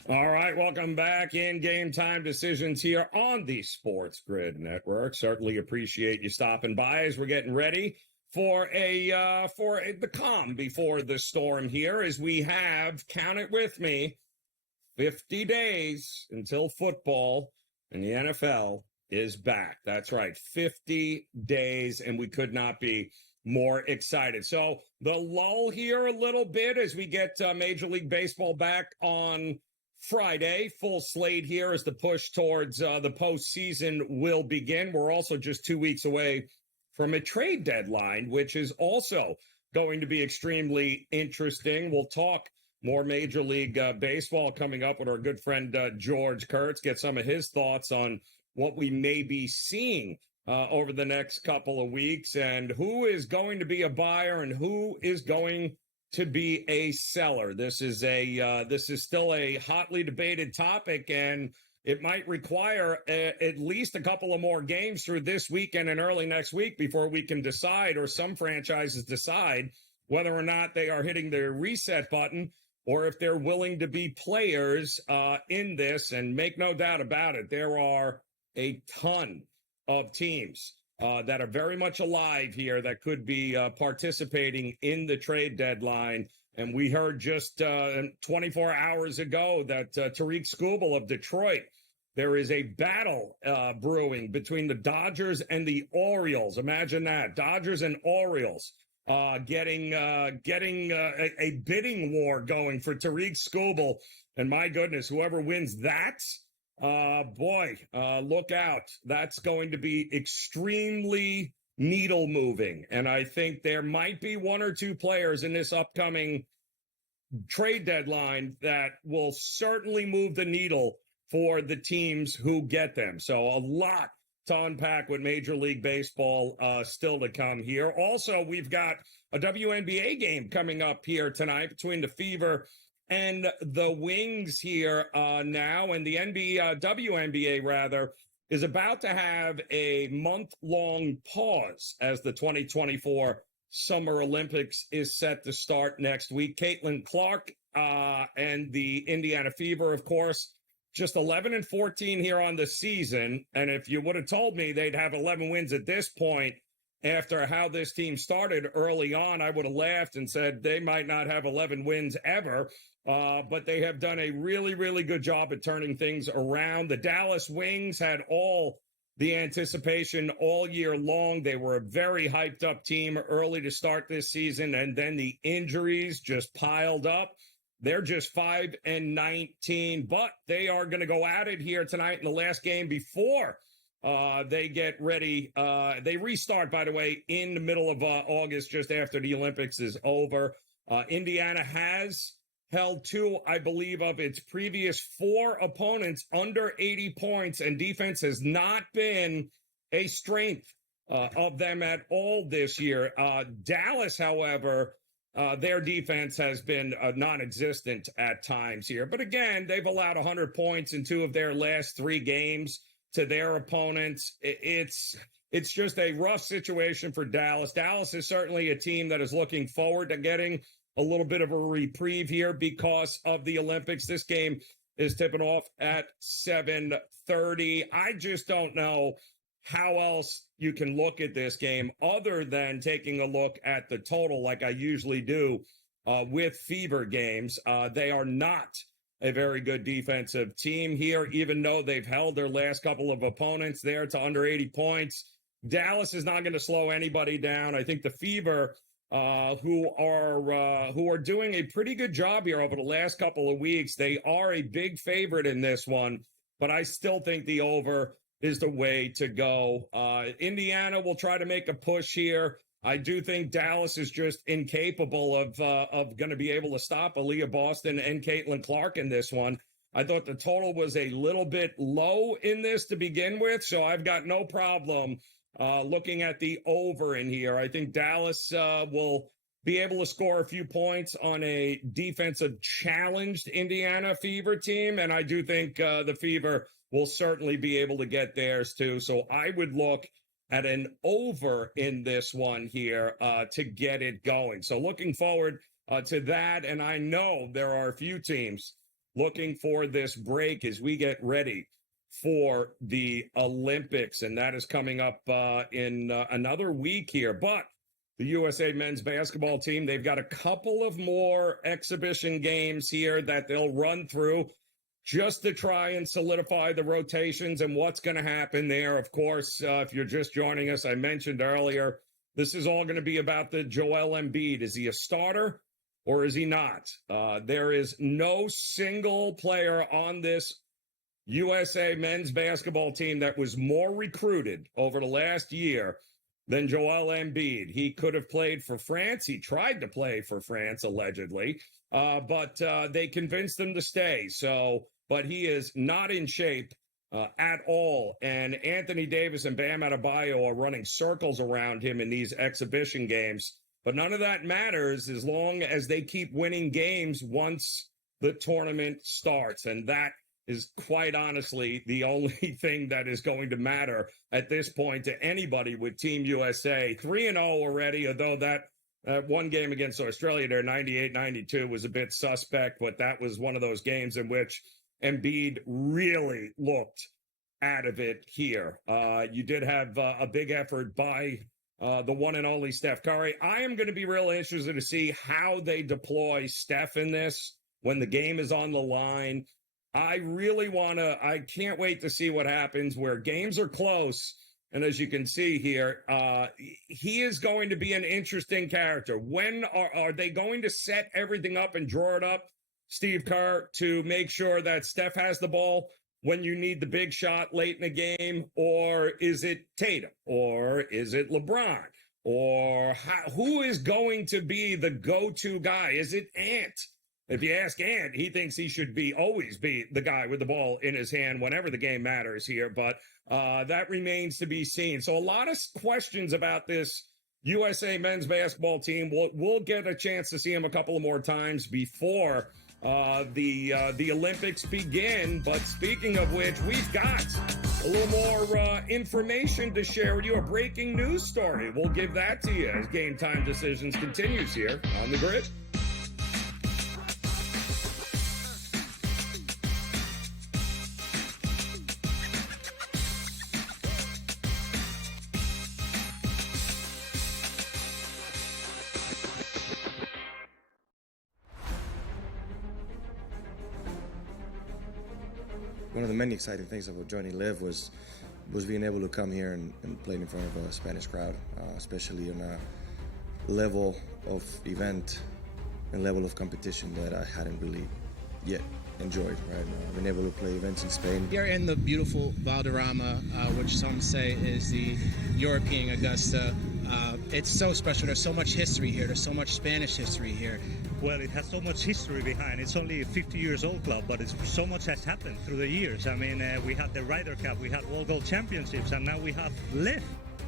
All right, welcome back in Game Time Decisions here on the SportsGrid Network. Certainly appreciate you stopping by as we're getting ready for the calm before the storm here, as we have, count it with me, 50 days until football and the NFL is back. That's right, 50 days, and we could not be more excited. So the lull here a little bit as we get Major League Baseball back on Friday. Full slate here as the push towards the postseason will begin. We're also just 2 weeks away from a trade deadline, which is also going to be extremely interesting. We'll talk more Major League Baseball coming up with our good friend George Kurtz, get some of his thoughts on what we may be seeing over the next couple of weeks and who is going to be a buyer and who is going to be a seller. This is still a hotly debated topic, and it might require at least a couple of more games through this weekend and early next week before we can decide, or some franchises decide, whether or not they are hitting the reset button or if they're willing to be players in this. And make no doubt about it, there are a ton of teams that are very much alive here that could be participating in the trade deadline. And we heard just 24 hours ago that Tariq Skubal of Detroit, there is a battle brewing between the Dodgers and the Orioles. Imagine that, Dodgers and Orioles getting a bidding war going for Tariq Skubal. And my goodness, whoever wins that, look out. That's going to be extremely needle moving. And I think there might be one or two players in this upcoming trade deadline that will certainly move the needle for the teams who get them. So a lot to unpack with Major League Baseball still to come here. Also, we've got a WNBA game coming up here tonight between the Fever and the Wings here now, and the WNBA rather is about to have a month-long pause as the 2024 Summer Olympics is set to start next week. Caitlin Clark and the Indiana Fever, of course, just 11-14 here on the season. And if you would have told me they'd have 11 wins at this point after how this team started early on, I would have laughed and said they might not have 11 wins ever. But they have done a really, really good job at turning things around. The Dallas Wings had all the anticipation all year long. They were a very hyped up team early to start this season, and then the injuries just piled up. They're just 5-19, but they are going to go at it here tonight in the last game before they get ready. They restart, by the way, in the middle of August, just after the Olympics is over. Indiana has held two, I believe, of its previous four opponents under 80 points, and defense has not been a strength of them at all this year. Dallas, however, their defense has been non-existent at times here. But again, they've allowed 100 points in two of their last three games to their opponents. It's just a rough situation for Dallas. Dallas is certainly a team that is looking forward to getting a little bit of a reprieve here because of the Olympics. This game is tipping off at 7:30. I just don't know how else you can look at this game other than taking a look at the total like I usually do with Fever games. They are not a very good defensive team here, even though they've held their last couple of opponents there to under 80 points. Dallas is not going to slow anybody down. I think the Fever, who are doing a pretty good job here over the last couple of weeks, they are a big favorite in this one, but I still think the over is the way to go. Indiana will try to make a push here. I do think Dallas is just incapable of going to be able to stop Aaliyah Boston and Caitlin Clark in this one. I thought the total was a little bit low in this to begin with, so I've got no problem looking at the over in here. I think Dallas will be able to score a few points on a defensive challenged Indiana Fever team, and I do think the Fever will certainly be able to get theirs too. So I would look at an over in this one here to get it going. So looking forward to that, and I know there are a few teams looking for this break as we get ready for the Olympics, and that is coming up in another week here. But the USA men's basketball team, they've got a couple of more exhibition games here that they'll run through just to try and solidify the rotations and what's going to happen there. Of course, if you're just joining us, I mentioned earlier, this is all going to be about the Joel Embiid. Is he a starter or is he not? There is no single player on this USA men's basketball team that was more recruited over the last year than Joel Embiid. He could have played for France. He tried to play for France, allegedly, but they convinced him to stay. But he is not in shape at all. And Anthony Davis and Bam Adebayo are running circles around him in these exhibition games. But none of that matters as long as they keep winning games once the tournament starts. And that is quite honestly the only thing that is going to matter at this point to anybody with Team USA. 3-0 already, although that one game against Australia there, 98-92, was a bit suspect, but that was one of those games in which Embiid really looked out of it here. You did have a big effort by the one and only Steph Curry. I am going to be real interested to see how they deploy Steph in this when the game is on the line. I can't wait to see what happens where games are close. And as you can see here, he is going to be an interesting character. When are they going to set everything up and draw it up, Steve Kerr, to make sure that Steph has the ball when you need the big shot late in the game? Or is it Tatum? Or is it LeBron? Or who is going to be the go-to guy? Is it Ant? If you ask Ant, he thinks he should always be the guy with the ball in his hand whenever the game matters here. But that remains to be seen. So a lot of questions about this USA men's basketball team. We'll get a chance to see him a couple of more times before the Olympics begin. But speaking of which, we've got a little more information to share with you, a breaking news story. We'll give that to you as Game Time Decisions continues here on the grid. One of the many exciting things about joining Live was being able to come here and play in front of a Spanish crowd, especially on a level of event and level of competition that I hadn't really yet enjoyed. Right, I've been able to play events in Spain. Here in the beautiful Valderrama, which some say is the European Augusta. It's so special. There's so much history here. There's so much Spanish history here. Well, it has so much history behind. It's only a 50-year-old club, but so much has happened through the years. I mean, we had the Ryder Cup, we had World Gold Championships, and now we have Live.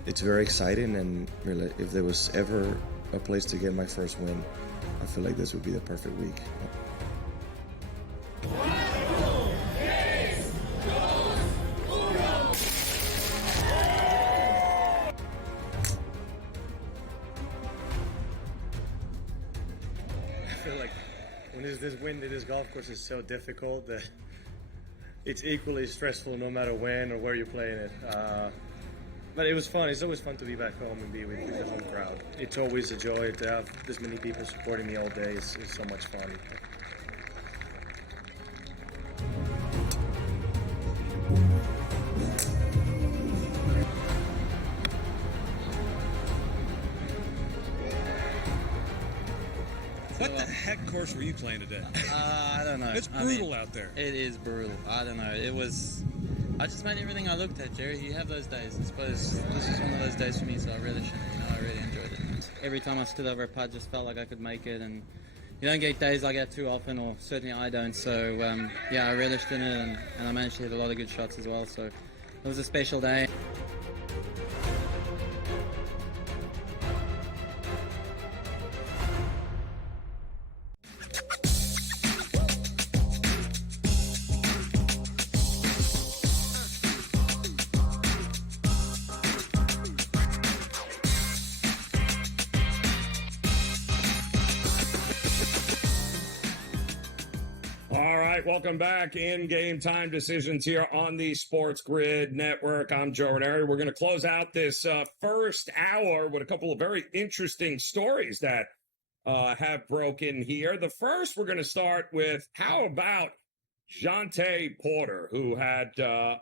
It's very exciting, and really, if there was ever a place to get my first win, I feel like this would be the perfect week. This wind at this golf course is so difficult that it's equally stressful no matter when or where you're playing it. But it was fun. It's always fun to be back home and be with the home crowd. It's always a joy to have this many people supporting me all day. It's so much fun. What the heck course were you playing today? I don't know. It's brutal out there. It is brutal. I don't know. I just made everything I looked at, Jerry. You have those days. I suppose this is one of those days for me, so I really shouldn't. I really enjoyed it. Every time I stood over a putt, just felt like I could make it, and you don't get days like that too often, or certainly I don't. So, I relished in it, and I managed to hit a lot of good shots as well. So it was a special day. Welcome back in Game Time Decisions here on the SportsGrid Network. I'm Joe Raineri. We're going to close out this first hour with a couple of very interesting stories that have broken here. The first, we're going to start with, how about Jontay Porter, who had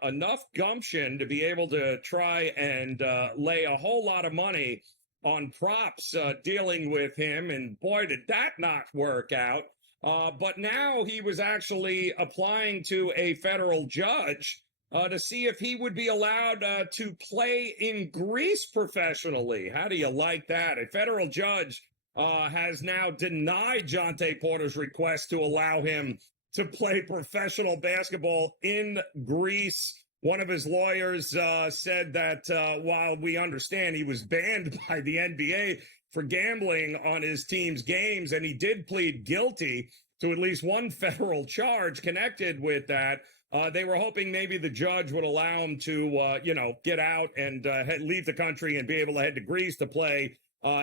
enough gumption to be able to try and lay a whole lot of money on props dealing with him, and boy, did that not work out. But now he was actually applying to a federal judge to see if he would be allowed to play in Greece professionally. How do you like that? A federal judge has now denied Jontay Porter's request to allow him to play professional basketball in Greece. One of his lawyers said that while we understand he was banned by the NBA for gambling on his team's games, and he did plead guilty to at least one federal charge connected with that, they were hoping maybe the judge would allow him to, get out and leave the country and be able to head to Greece to play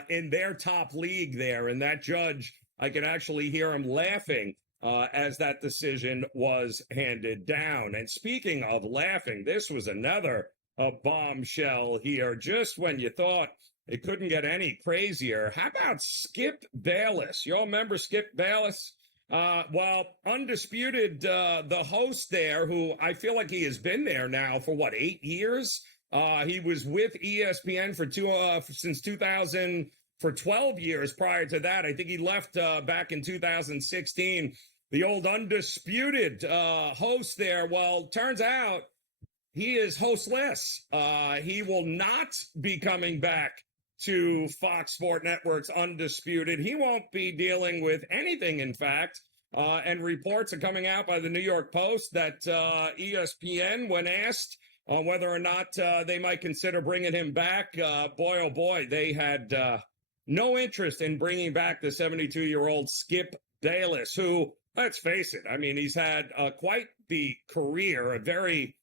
in their top league there. And that judge, I can actually hear him laughing as that decision was handed down. And speaking of laughing, this was another bombshell here. Just when you thought it couldn't get any crazier, how about Skip Bayless? You all remember Skip Bayless? Well, Undisputed, the host there, who I feel like he has been there now for, 8 years? He was with ESPN since 2000, for 12 years prior to that. I think he left back in 2016. The old Undisputed host there, well, turns out he is hostless. He will not be coming back to Fox Sport Network's Undisputed. He won't be dealing with anything, in fact. And reports are coming out by the New York Post that ESPN, when asked on whether or not they might consider bringing him back, boy, oh boy, they had no interest in bringing back the 72-year-old Skip Bayless, who, let's face it, I mean, he's had quite the career, a very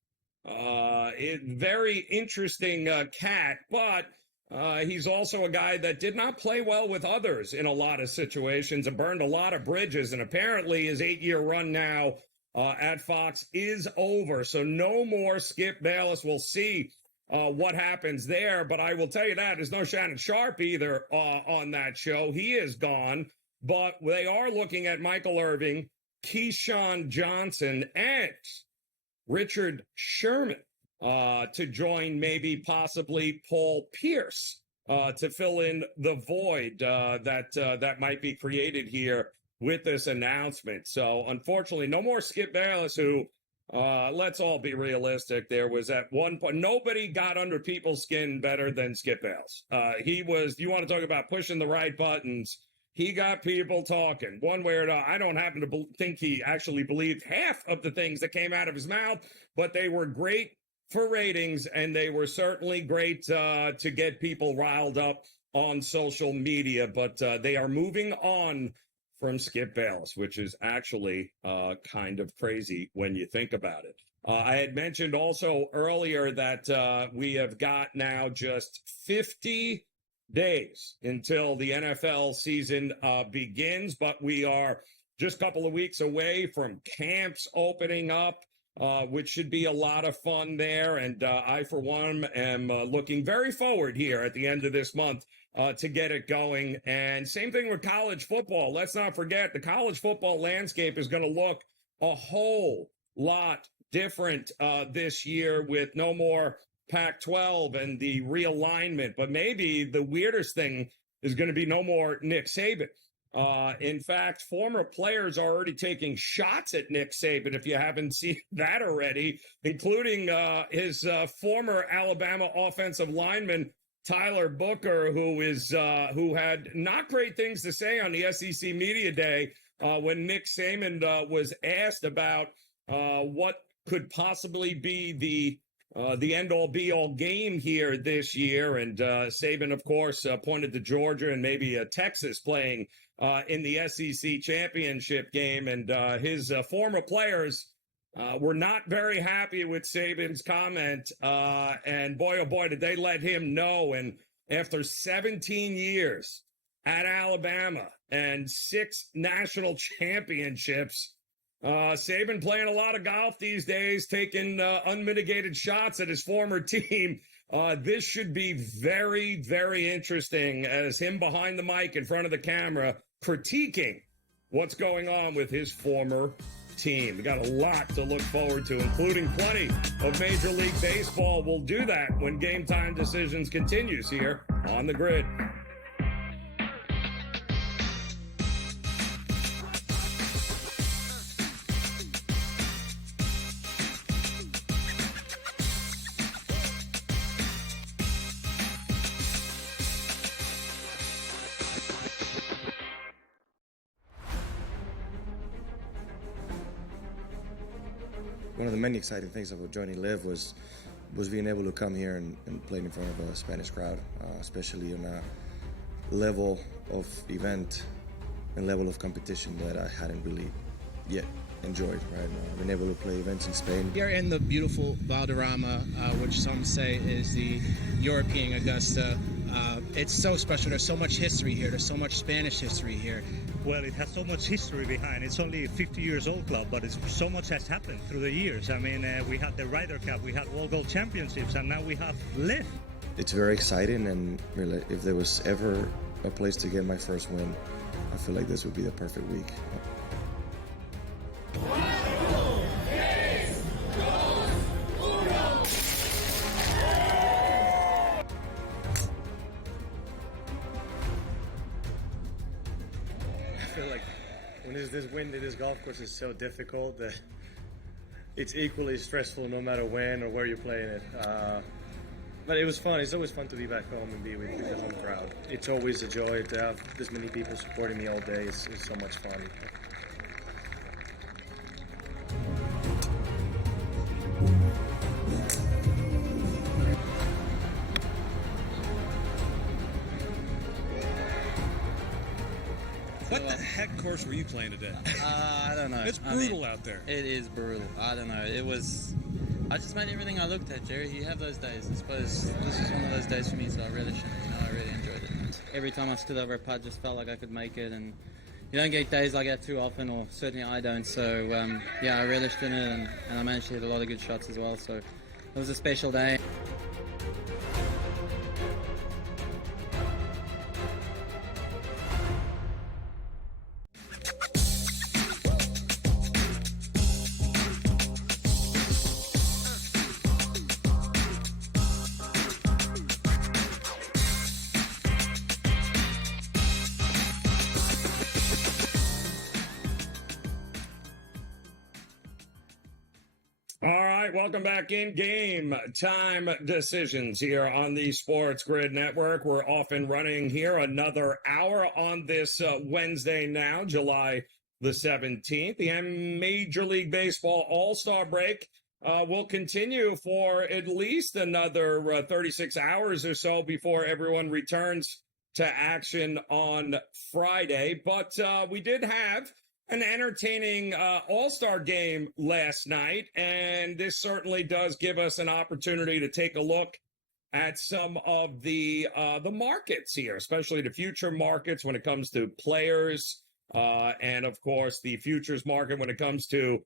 interesting cat, but he's also a guy that did not play well with others in a lot of situations and burned a lot of bridges. And apparently his 8-year run now at Fox is over. So no more Skip Bayless. We'll see what happens there. But I will tell you that there's no Shannon Sharp either on that show. He is gone. But they are looking at Michael Irving, Keyshawn Johnson, and Richard Sherman to join maybe possibly Paul Pierce to fill in the void that might be created here with this announcement. So unfortunately, no more Skip Bayless, who, let's all be realistic, there was at one point, nobody got under people's skin better than Skip Bayless. He was, you want to talk about pushing the right buttons, he got people talking one way or another. I don't happen to think he actually believed half of the things that came out of his mouth, but they were great for ratings, and they were certainly great to get people riled up on social media. But they are moving on from Skip Bayless, which is actually kind of crazy when you think about it. I had mentioned also earlier that we have got now just 50 days until the NFL season begins, but we are just a couple of weeks away from camps opening up, which should be a lot of fun there. And I, for one, am looking very forward here at the end of this month to get it going. And same thing with college football. Let's not forget, the college football landscape is going to look a whole lot different this year with no more Pac-12 and the realignment. But maybe the weirdest thing is going to be no more Nick Saban. In fact, former players are already taking shots at Nick Saban, if you haven't seen that already, including his former Alabama offensive lineman, Tyler Booker, who had not great things to say on the SEC Media Day when Nick Saban was asked about what could possibly be the end-all, be-all game here this year. And Saban, of course, pointed to Georgia and maybe Texas playing in the SEC championship game. And his former players were not very happy with Saban's comment. And boy, oh boy, did they let him know. And after 17 years at Alabama and 6 national championships, Saban playing a lot of golf these days, taking unmitigated shots at his former team. This should be very, very interesting as him behind the mic in front of the camera critiquing what's going on with his former team. We got a lot to look forward to, including plenty of Major League Baseball. We'll do that when Game Time Decisions continues here on the Grid. one of the many exciting things about joining Live was being able to come here and play in front of a Spanish crowd, especially on a level of event and level of competition that I hadn't really yet enjoyed. Right, I've been able to play events in Spain. Here in the beautiful Valderrama, which some say is the European Augusta. It's so special. There's so much history here. There's so much Spanish history here. Well, it has so much history behind. It's only a 50 years old club, but so much has happened through the years. I mean, we had the Ryder Cup, we had World Gold Championships, and now we have Live. It's very exciting, and really, if there was ever a place to get my first win, I feel like this would be the perfect week. I feel like when this windy, this golf course is so difficult that it's equally stressful no matter when or where you're playing it. But it was fun. It's always fun to be back home and be with the home crowd. It's always a joy to have this many people supporting me all day. It's so much fun. What the heck course were you playing today? I don't know. It's brutal out there. It is brutal. I don't know. I just made everything I looked at, Jerry. You have those days. I suppose this is one of those days for me, so I really shouldn't. I really enjoyed it. Every time I stood over a putt, just felt like I could make it, and you don't get days like that too often, or certainly I don't. So, I relished in it, and I managed to hit a lot of good shots as well. So it was a special day. All right, welcome back in Game Time Decisions here on the SportsGrid Network. We're off and running here another hour on this Wednesday now, July the 17th. The Major League Baseball All-Star break will continue for at least another 36 hours or so before everyone returns to action on Friday. But we did have an entertaining all-star game last night, and this certainly does give us an opportunity to take a look at some of the markets here, especially the future markets when it comes to players, and of course the futures market when it comes to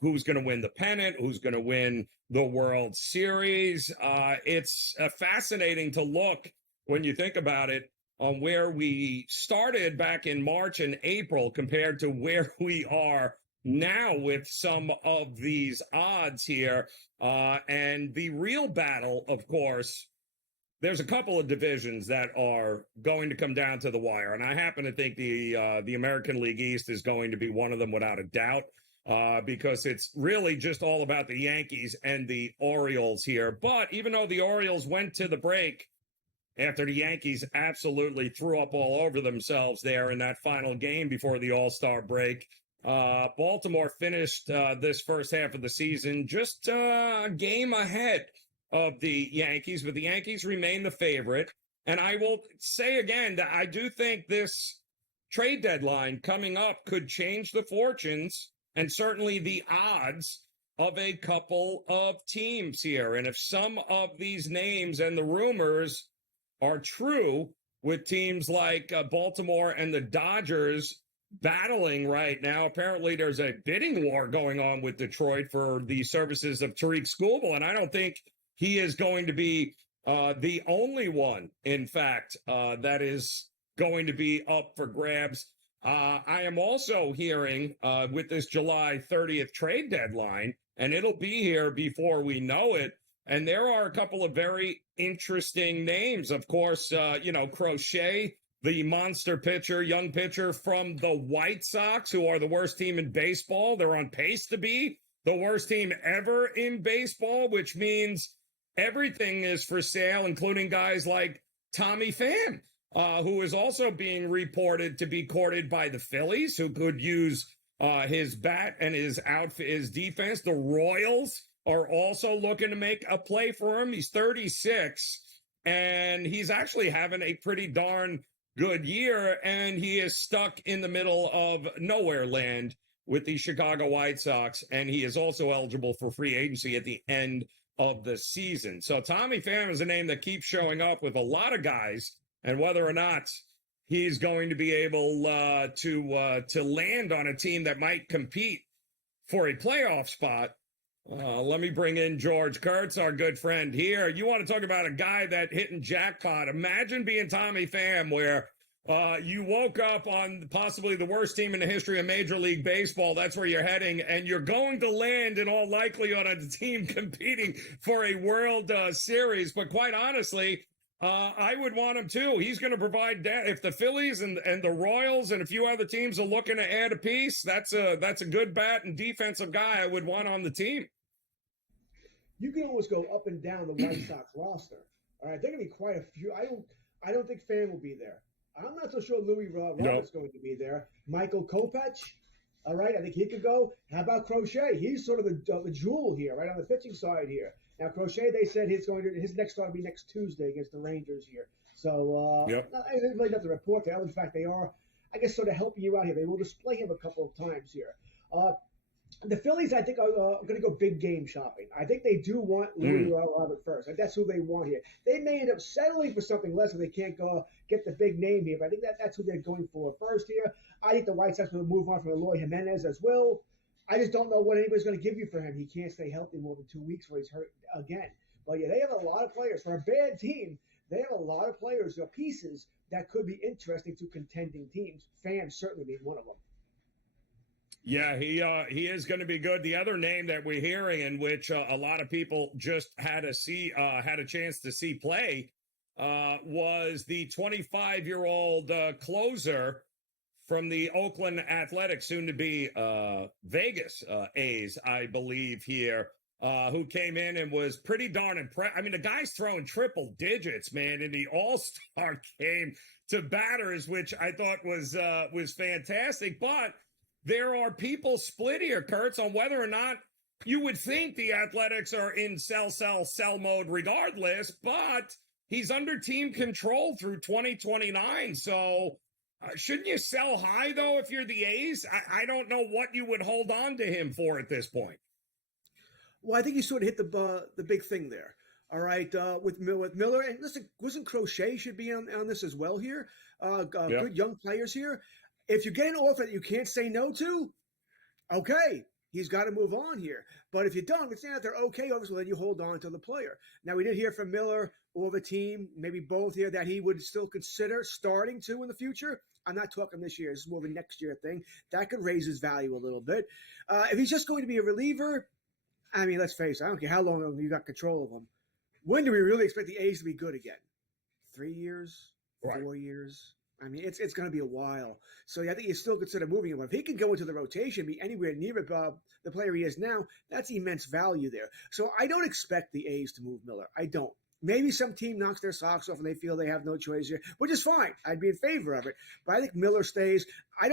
who's going to win the pennant, who's going to win the World Series. It's fascinating to look when you think about it on where we started back in March and April compared to where we are now with some of these odds here. And the real battle, of course, there's a couple of divisions that are going to come down to the wire. And I happen to think the American League East is going to be one of them without a doubt, because it's really just all about the Yankees and the Orioles here. But even though the Orioles went to the break after the Yankees absolutely threw up all over themselves there in that final game before the All-Star break, Baltimore finished this first half of the season just a game ahead of the Yankees, but the Yankees remain the favorite. And I will say again that I do think this trade deadline coming up could change the fortunes and certainly the odds of a couple of teams here. And if some of these names and the rumors are true, with teams like Baltimore and the Dodgers battling right now. Apparently there's a bidding war going on with Detroit for the services of Tariq Skubal, and I don't think he is going to be the only one, in fact, that is going to be up for grabs. I am also hearing with this July 30th trade deadline, and it'll be here before we know it, and there are a couple of very interesting names. Of course, Crochet, the monster pitcher, young pitcher from the White Sox, who are the worst team in baseball. They're on pace to be the worst team ever in baseball, which means everything is for sale, including guys like Tommy Pham, who is also being reported to be courted by the Phillies, who could use his bat and his outfit, his defense. The Royals are also looking to make a play for him. He's 36, and he's actually having a pretty darn good year, and he is stuck in the middle of nowhere land with the Chicago White Sox, and he is also eligible for free agency at the end of the season. So Tommy Pham is a name that keeps showing up with a lot of guys, and whether or not he's going to be able to land on a team that might compete for a playoff spot. Let me bring in George Kurtz, our good friend here. You want to talk about a guy that hitting jackpot. Imagine being Tommy Pham, where you woke up on possibly the worst team in the history of Major League Baseball. That's where you're heading, and you're going to land in all likelihood on a team competing for a World Series. But quite honestly, I would want him too. He's going to provide that. If the Phillies and the Royals and a few other teams are looking to add a piece, that's a good bat and defensive guy I would want on the team. You can almost go up and down the White Sox roster. All right, there are going to be quite a few. I don't think Pham will be there. I'm not so sure Louis Roberts going to be there. Michael Kopech, all right, I think he could go. How about Crochet? He's sort of the jewel here, right on the pitching side here. Now, Crochet, they said his next start will be next Tuesday against the Rangers here. So I didn't really have to report that. In fact, they are, I guess, sort of helping you out here. They will display him a couple of times here. The Phillies, I think, are going to go big game shopping. I think they do want Louis Robert first. Like, that's who they want here. They may end up settling for something less if they can't go get the big name here, but I think that's who they're going for first here. I think the White Sox will move on from Eloy Jimenez as well. I just don't know what anybody's going to give you for him. He can't stay healthy more than 2 weeks before he's hurt again. But yeah, they have a lot of players. For a bad team, they have a lot of players or pieces that could be interesting to contending teams. Pham certainly being one of them. Yeah, he is going to be good. The other name that we're hearing, in which a lot of people just had a chance to see play, was the 25-year-old closer from the Oakland Athletics, soon to be Vegas A's, I believe here, who came in and was pretty darn impressed. I mean, the guy's throwing triple digits, man, in the All-Star game to batters, which I thought was fantastic. But there are people split here, Kurtz, on whether or not you would think the Athletics are in sell mode regardless, but he's under team control through 2029. So shouldn't you sell high, though, if you're the A's? I don't know what you would hold on to him for at this point. Well, I think you sort of hit the big thing there. All right, with Miller, and listen, wasn't Crochet should be on this as well here? Good young players here. If you get an offer that you can't say no to, okay, he's got to move on here. But if you don't, it's not they're okay offers, well, then you hold on to the player. Now, we did hear from Miller or the team, maybe both here, that he would still consider starting to in the future. I'm not talking this year. This is more of a next year thing. That could raise his value a little bit. If he's just going to be a reliever, I mean, let's face it, I don't care how long you got control of him. When do we really expect the A's to be good again? 3 years? 4 years? I mean, it's going to be a while. So I think you still consider moving him. If he can go into the rotation, be anywhere near the player he is now, that's immense value there. So I don't expect the A's to move Miller. I don't. Maybe some team knocks their socks off and they feel they have no choice here, which is fine. I'd be in favor of it. But I think Miller stays. I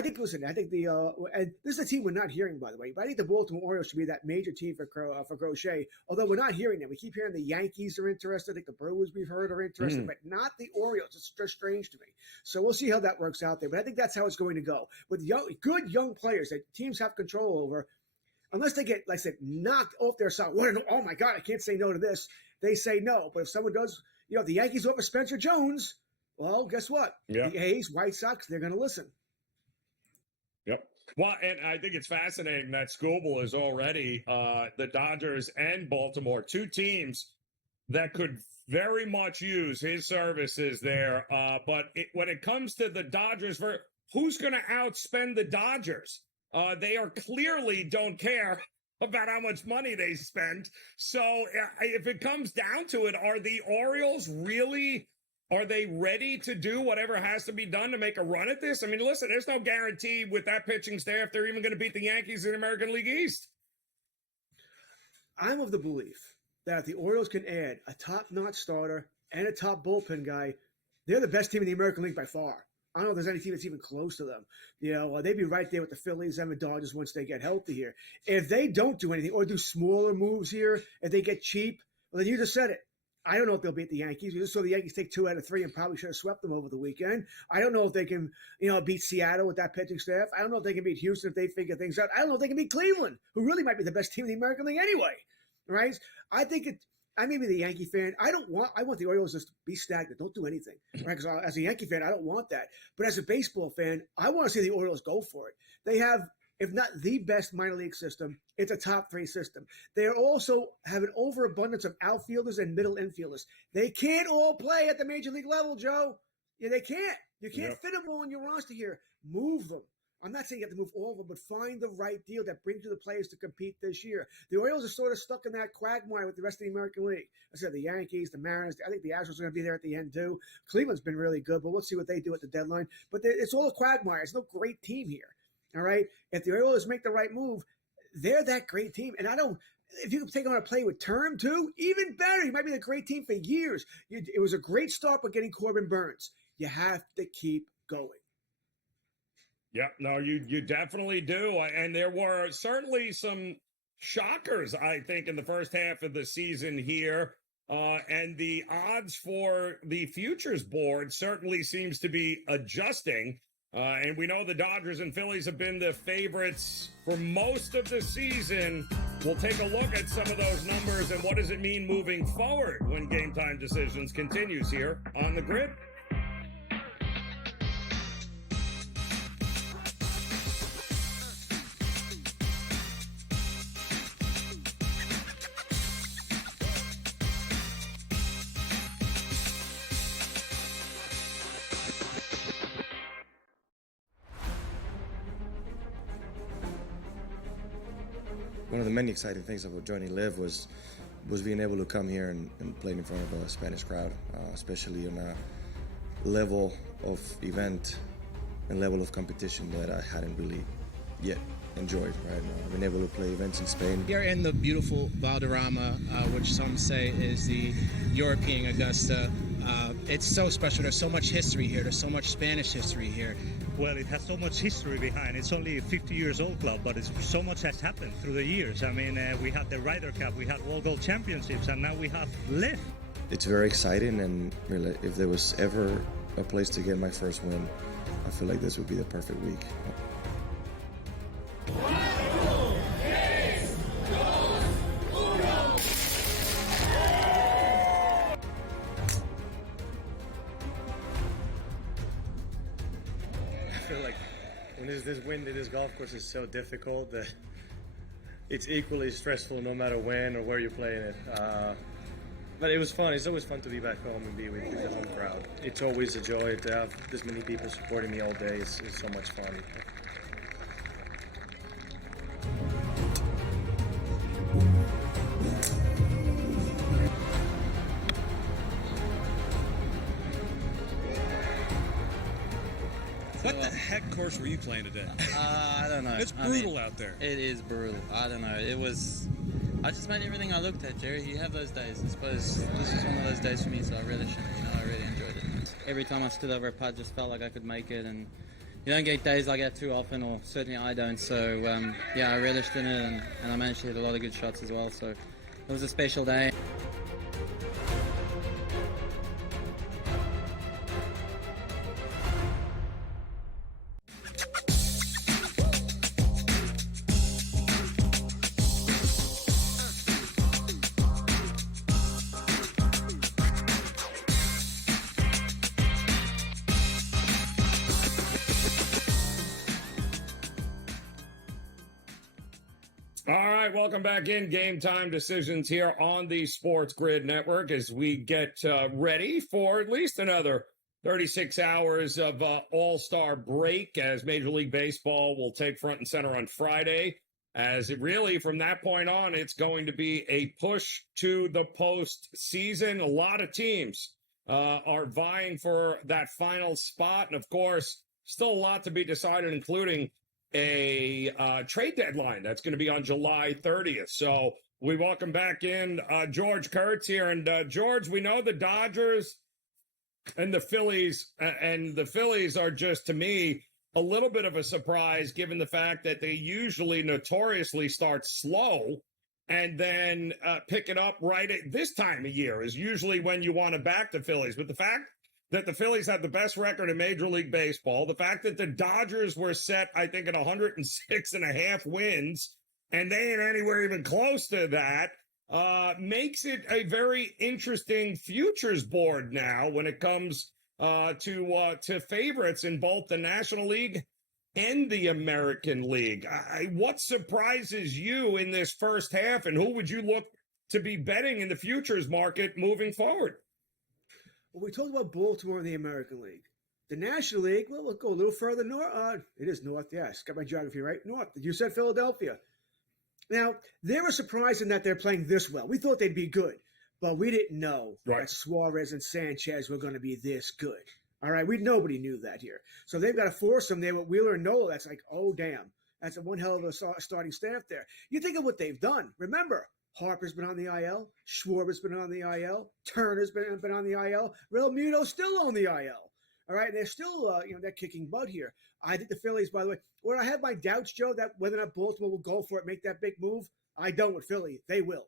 think and this is a team we're not hearing, by the way, but I think the Baltimore Orioles should be that major team for Crochet, although we're not hearing them. We keep hearing the Yankees are interested. I think the Brewers we've heard are interested, but not the Orioles. It's just strange to me. So we'll see how that works out there. But I think that's how it's going to go. With good young players that teams have control over, unless they get, like I said, knocked off their side. Oh, my God, I can't say no to this. They say no. But if someone does, if the Yankees offer Spencer Jones, well, guess what? The A's, White Sox, they're going to listen. Yep. Well, and I think it's fascinating that Skubal is already the Dodgers and Baltimore, two teams that could very much use his services there. But when it comes to the Dodgers, who's going to outspend the Dodgers? They are clearly don't care about how much money they spend. So if it comes down to it, are the Orioles really... Are they ready to do whatever has to be done to make a run at this? I mean, listen, there's no guarantee with that pitching staff they're even going to beat the Yankees in the American League East. I'm of the belief that if the Orioles can add a top-notch starter and a top bullpen guy, they're the best team in the American League by far. I don't know if there's any team that's even close to them. They'd be right there with the Phillies and the Dodgers once they get healthy here. If they don't do anything or do smaller moves here, if they get cheap, well, then you just said it. I don't know if they'll beat the Yankees. We just saw the Yankees take 2 out of 3 and probably should have swept them over the weekend. I don't know if they can, beat Seattle with that pitching staff. I don't know if they can beat Houston if they figure things out. I don't know if they can beat Cleveland, who really might be the best team in the American League anyway. Right? I may be the Yankee fan. I want the Orioles just to be stagnant. Don't do anything. Right? Because as a Yankee fan, I don't want that. But as a baseball fan, I want to see the Orioles go for it. They have, if not the best minor league system, it's a top 3 system. They also have an overabundance of outfielders and middle infielders. They can't all play at the major league level, Joe. Yeah, they can't. You can't fit them all in your roster here. Move them. I'm not saying you have to move all of them, but find the right deal that brings you the players to compete this year. The Orioles are sort of stuck in that quagmire with the rest of the American League. I said the Yankees, the Mariners. I think the Astros are going to be there at the end too. Cleveland's been really good, but we'll see what they do at the deadline. But it's all a quagmire. It's no great team here. All right? If the Orioles make the right move, they're that great team. And if you can take on a play with term too, even better. You might be the great team for years. It was a great start by getting Corbin Burns. You have to keep going. Yeah, no, you definitely do. And there were certainly some shockers, I think, in the first half of the season here. And the odds for the futures board certainly seems to be adjusting. And we know the Dodgers and Phillies have been the favorites for most of the season. We'll take a look at some of those numbers and what does it mean moving forward when Game Time Decisions continues here on the grid. One of the many exciting things about joining Live was being able to come here and play in front of a Spanish crowd, especially on a level of event and level of competition that I hadn't really yet enjoyed. Right, I've been able to play events in Spain. Here in the beautiful Valderrama, which some say is the European Augusta. It's so special. There's so much history here. There's so much Spanish history here. Well, it has so much history behind. It's only a 50 years old club, but so much has happened through the years. I mean, we had the Ryder Cup, we had World Gold Championships, and now we have Live. It's very exciting, and really, if there was ever a place to get my first win, I feel like this would be the perfect week. I feel like when this wind at this golf course is so difficult that it's equally stressful no matter when or where you're playing it. But it was fun. It's always fun to be back home and be with the home crowd. It's always a joy to have this many people supporting me all day. It's so much fun. What the heck course were you playing today? I don't know. It's brutal out there. It is brutal. I don't know. I just made everything I looked at, Jerry. You have those days. I suppose this was one of those days for me, so I relished it. I really enjoyed it. Every time I stood over a putt, just felt like I could make it, and you don't get days like that too often, or certainly I don't. So, I relished in it, and I managed to hit a lot of good shots as well. So it was a special day. Welcome back in Game Time Decisions here on the SportsGrid Network as we get ready for at least another 36 hours of All-Star break as Major League Baseball will take front and center on Friday. As it really, from that point on, it's going to be a push to the postseason. A lot of teams are vying for that final spot. And, of course, still a lot to be decided, including a trade deadline that's going to be on July 30th. So we welcome back in George Kurtz here. And George, we know the Dodgers And the Phillies are just, to me, a little bit of a surprise, given the fact that they usually notoriously start slow and then pick it up right at this time of year is usually when you want to back the Phillies. But the fact that the Phillies have the best record in Major League Baseball, the fact that the Dodgers were set, I think, at 106.5 wins, and they ain't anywhere even close to that, makes it a very interesting futures board now when it comes to favorites in both the National League and the American League. What surprises you in this first half, and who would you look to be betting in the futures market moving forward? Well, we talked about Baltimore in the American League. The National League, well, we'll go a little further north. It is north, yes. Got my geography right. North. You said Philadelphia. Now, they were surprised in that they're playing this well. We thought they'd be good, but we didn't know that Suarez and Sanchez were going to be this good. All right, nobody knew that here. So they've got to force them there with Wheeler and Nola. That's like, oh, damn. That's one hell of a starting staff there. You think of what they've done. Remember, Harper's been on the IL. Schwarber's been on the IL. Turner's been on the IL. Real Muto's still on the IL. All right, and they're still, they're kicking butt here. I think the Phillies, by the way, where I have my doubts, Joe, that whether or not Baltimore will go for it, make that big move, I don't with Philly. They will.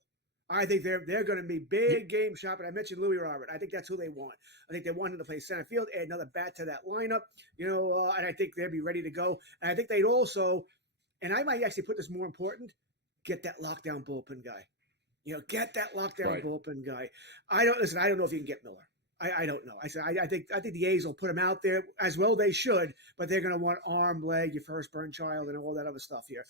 I think they're going to be big game shopping. I mentioned Louis Robert. I think that's who they want. I think they want him to play center field, add another bat to that lineup, and I think they'll be ready to go. And I think they'd also, and I might actually put this more important, get that lockdown bullpen guy. Get that lockdown bullpen guy. I don't know if you can get Miller. I don't know. I think the A's will put him out there as well. They should, but they're going to want arm, leg, your first burn child, and all that other stuff here.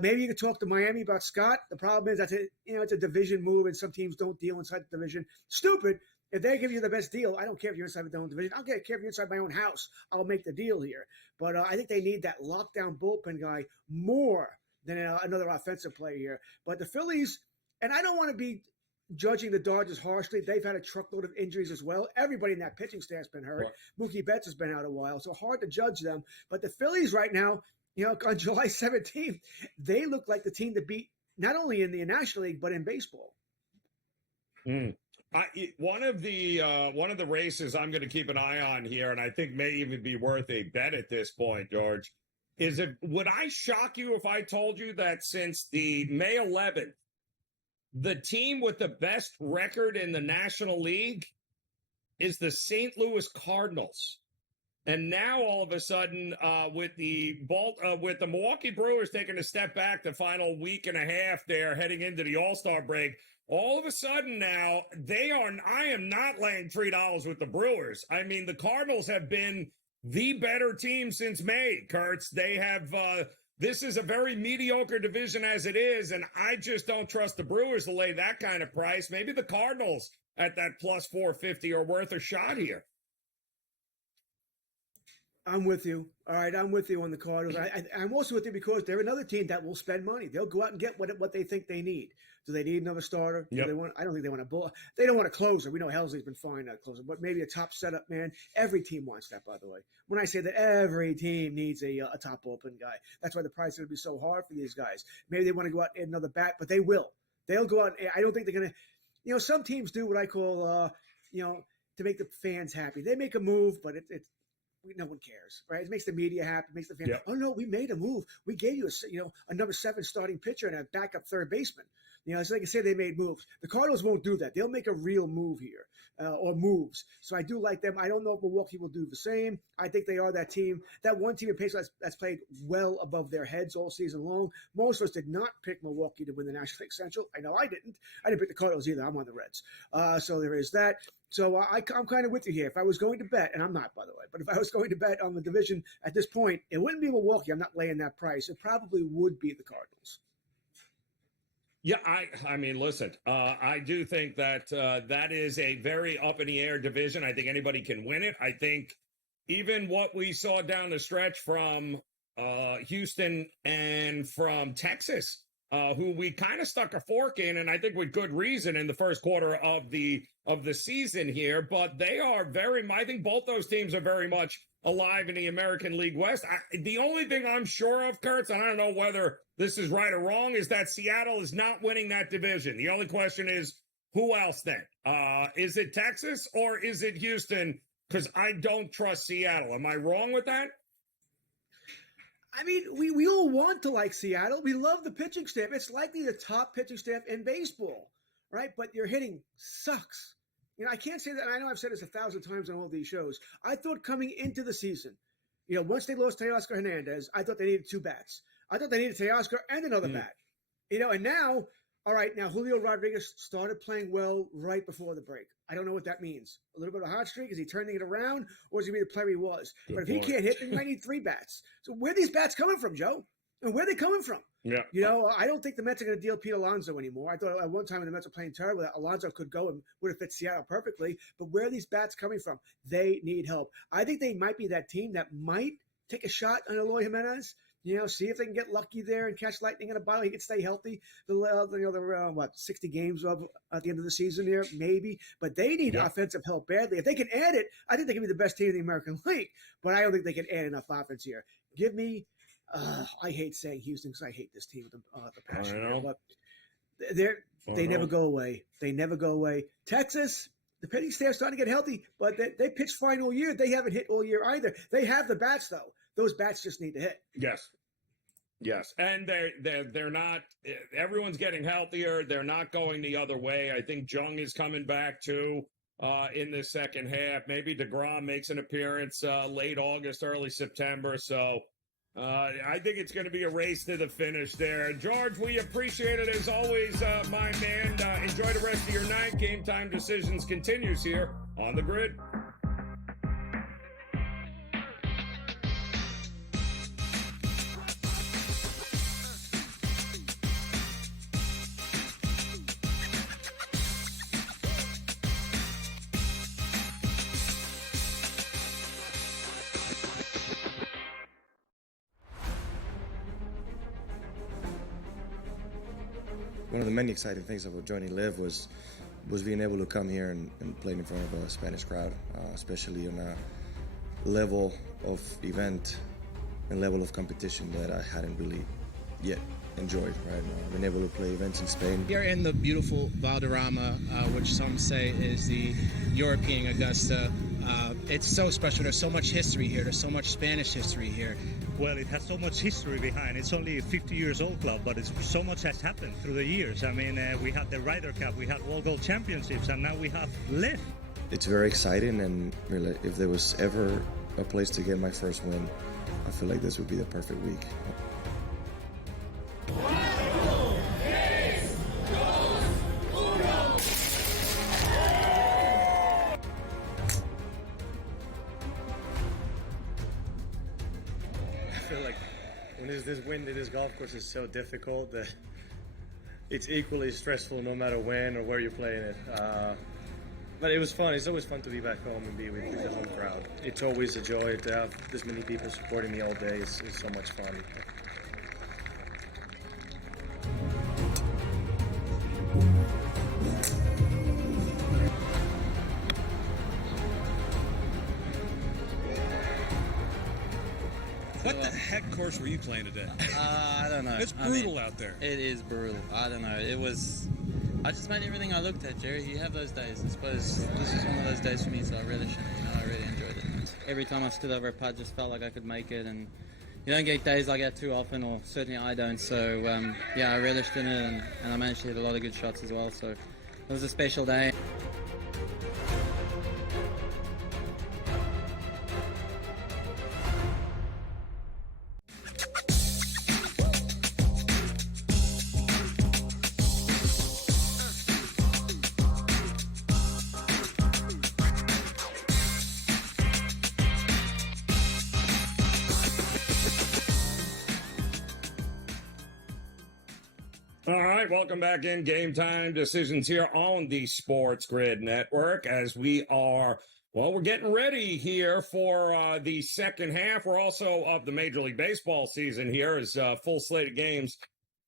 Maybe you can talk to Miami about Scott. The problem is it's a division move, and some teams don't deal inside the division. Stupid. If they give you the best deal, I don't care if you're inside the own division. I don't care if you're inside my own house. I'll make the deal here. But I think they need that lockdown bullpen guy more than another offensive player here. But the Phillies, and I don't want to be judging the Dodgers harshly. They've had a truckload of injuries as well. Everybody in that pitching staff's been hurt. Mookie Betts has been out a while, so hard to judge them. But the Phillies right now, on July 17th, they look like the team to beat not only in the National League but in baseball. One of the races I'm going to keep an eye on here, and I think may even be worth a bet at this point, George, is would I shock you if I told you that since the May 11th, the team with the best record in the National League is the St. Louis Cardinals. And now all of a sudden, with the Milwaukee Brewers taking a step back the final week and a half there heading into the All-Star break, all of a sudden now I am not laying $3 with the Brewers. I mean, the Cardinals have been the better team since May, Kurtz. They have, this is a very mediocre division as it is, and I just don't trust the Brewers to lay that kind of price. Maybe the Cardinals at that plus 450 are worth a shot here. I'm with you. All right, I'm with you on the Cardinals. I'm also with you because they're another team that will spend money. They'll go out and get what they think they need. Do they need another starter? Yep. I don't think they want a bull. They don't want a closer. We know Helsley's been fine at closer, but maybe a top setup man. Every team wants that, by the way. When I say that every team needs a top bullpen guy, that's why the price is going to be so hard for these guys. Maybe they want to go out and add another bat, but they will. They'll go out. I don't think they're going to. Some teams do what I call, to make the fans happy. They make a move, but no one cares, right? It makes the media happy, makes the fans. Yep. Oh no, we made a move. We gave you a number 7 starting pitcher and a backup third baseman. It's like I say, they made moves. The Cardinals won't do that. They'll make a real move here, or moves. So I do like them. I don't know if Milwaukee will do the same. I think they are that team, that one team in baseball that's played well above their heads all season long. Most of us did not pick Milwaukee to win the National League Central. I know I didn't. I didn't pick the Cardinals either. I'm on the Reds. So there is that. So I'm kind of with you here. If I was going to bet, and I'm not, by the way, but if I was going to bet on the division at this point, it wouldn't be Milwaukee. I'm not laying that price. It probably would be the Cardinals. Yeah, I mean, listen, I do think that that is a very up in the air division. I think anybody can win it. I think even what we saw down the stretch from Houston and from Texas, who we kind of stuck a fork in, and I think with good reason in the first quarter of the season here. But they are I think both those teams are very much alive in the American League West. The only thing I'm sure of, Kurtz, and I don't know whether this is right or wrong, is that Seattle is not winning that division. The only question is, who else then? Is it Texas or is it Houston because I don't trust Seattle. Am I wrong with that? I mean, we all want to like Seattle. We love the pitching staff. It's likely the top pitching staff in baseball, right? But your hitting sucks. I can't say that. I know I've said this 1,000 times on all these shows. I thought coming into the season, once they lost Teoscar Hernandez, I thought they needed 2 bats. I thought they needed Teoscar and another bat. And now, all right, now Julio Rodriguez started playing well right before the break. I don't know what that means. A little bit of a hot streak? Is he turning it around? Or is he the player he was? But if he can't hit, then you might need 3 bats. So where are these bats coming from, Joe? And where are they coming from? Yeah. I don't think the Mets are going to deal Pete Alonso anymore. I thought at one time when the Mets were playing terrible, that Alonso could go and would have fit Seattle perfectly. But where are these bats coming from? They need help. I think they might be that team that might take a shot on Eloy Jimenez. See if they can get lucky there and catch lightning in a bottle. He can stay healthy. The 60 games at the end of the season here, maybe. But they need offensive help badly. If they can add it, I think they can be the best team in the American League. But I don't think they can add enough offense here. Give me, I hate saying Houston because I hate this team with the passion. Here, but they never go away. They never go away. Texas, the pitching staff's starting to get healthy, but they pitch fine all year. They haven't hit all year either. They have the bats though. Those bats just need to hit. Yes, and they're not. Everyone's getting healthier. They're not going the other way. I think Jung is coming back too in the second half. Maybe DeGrom makes an appearance late August, early September. So I think it's going to be a race to the finish there. George, we appreciate it as always, my man. Enjoy the rest of your night. Game Time Decisions continues here on the Grid. One of the many exciting things about joining Live was being able to come here and play in front of a Spanish crowd, especially on a level of event and level of competition that I hadn't really yet enjoyed, right? Been able to play events in Spain. Here in the beautiful Valderrama, which some say is the European Augusta. It's so special. There's so much history here. There's so much Spanish history here. Well, it has so much history behind. It's only a 50-year-old club, but so much has happened through the years. I mean, we had the Ryder Cup, we had World Gold Championships, and now we have Live. It's very exciting, and really, if there was ever a place to get my first win, I feel like this would be the perfect week. I feel like when this wind in this golf course is so difficult that it's equally stressful no matter when or where you're playing it. But it was fun. It's always fun to be back home and be with the home crowd. It's always a joy to have this many people supporting me all day. It's so much fun. What the heck course were you playing today? I don't know. It's brutal out there. It is brutal. I don't know. I just made everything I looked at, Jerry. You have those days. I suppose this was one of those days for me, so I really shouldn't. I really enjoyed it. Every time I stood over a putt, just felt like I could make it, and you don't get days like that too often, or certainly I don't. So, I relished in it, and I managed to hit a lot of good shots as well. So it was a special day. All right, welcome back in Game Time Decisions here on the SportsGrid Network as we are, we're getting ready here for the second half. We're also of the Major League Baseball season here as full slate of games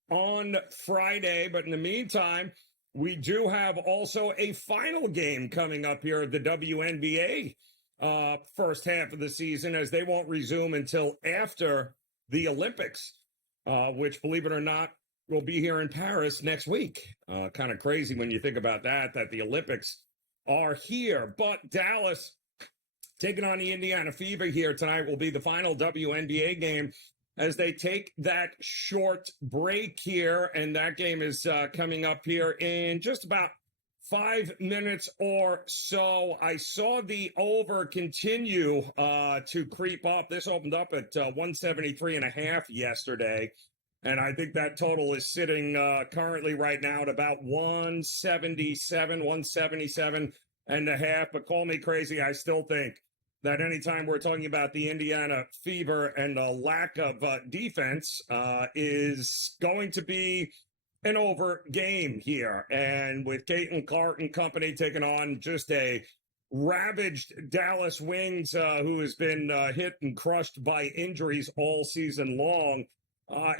on Friday. But in the meantime, we do have also a final game coming up here at the WNBA first half of the season, as they won't resume until after the Olympics, which, believe it or not, will be here in Paris next week. Kind of crazy when you think about that the Olympics are here. But Dallas taking on the Indiana Fever here tonight will be the final WNBA game as they take that short break here. And that game is coming up here in just about 5 minutes or so. I saw the over continue to creep up. This opened up at 173.5 yesterday. And I think that total is sitting currently right now at about 177.5. But call me crazy, I still think that anytime we're talking about the Indiana Fever and a lack of defense is going to be an over game here. And with Caitlin Clark and company taking on just a ravaged Dallas Wings who has been hit and crushed by injuries all season long,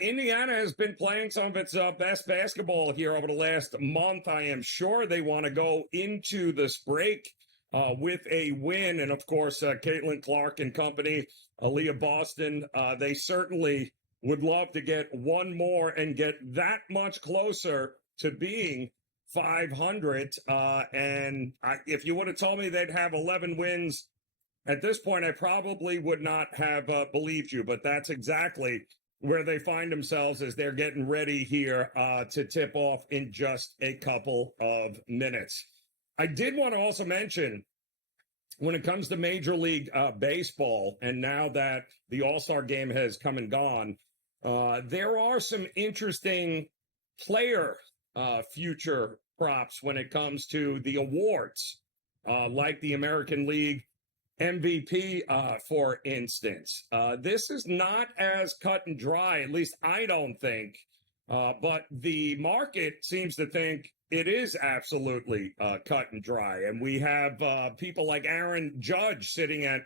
Indiana has been playing some of its best basketball here over the last month. I am sure they want to go into this break with a win. And, of course, Caitlin Clark and company, Aaliyah Boston, they certainly would love to get one more and get that much closer to being 500. If you would have told me they'd have 11 wins at this point, I probably would not have believed you. But that's exactly where they find themselves as they're getting ready here to tip off in just a couple of minutes. I did want to also mention, when it comes to Major League Baseball, and now that the All-Star game has come and gone, there are some interesting player future props when it comes to the awards, like the American League MVP, for instance. This is not as cut and dry, at least I don't think, but the market seems to think it is absolutely cut and dry. And we have people like Aaron Judge sitting at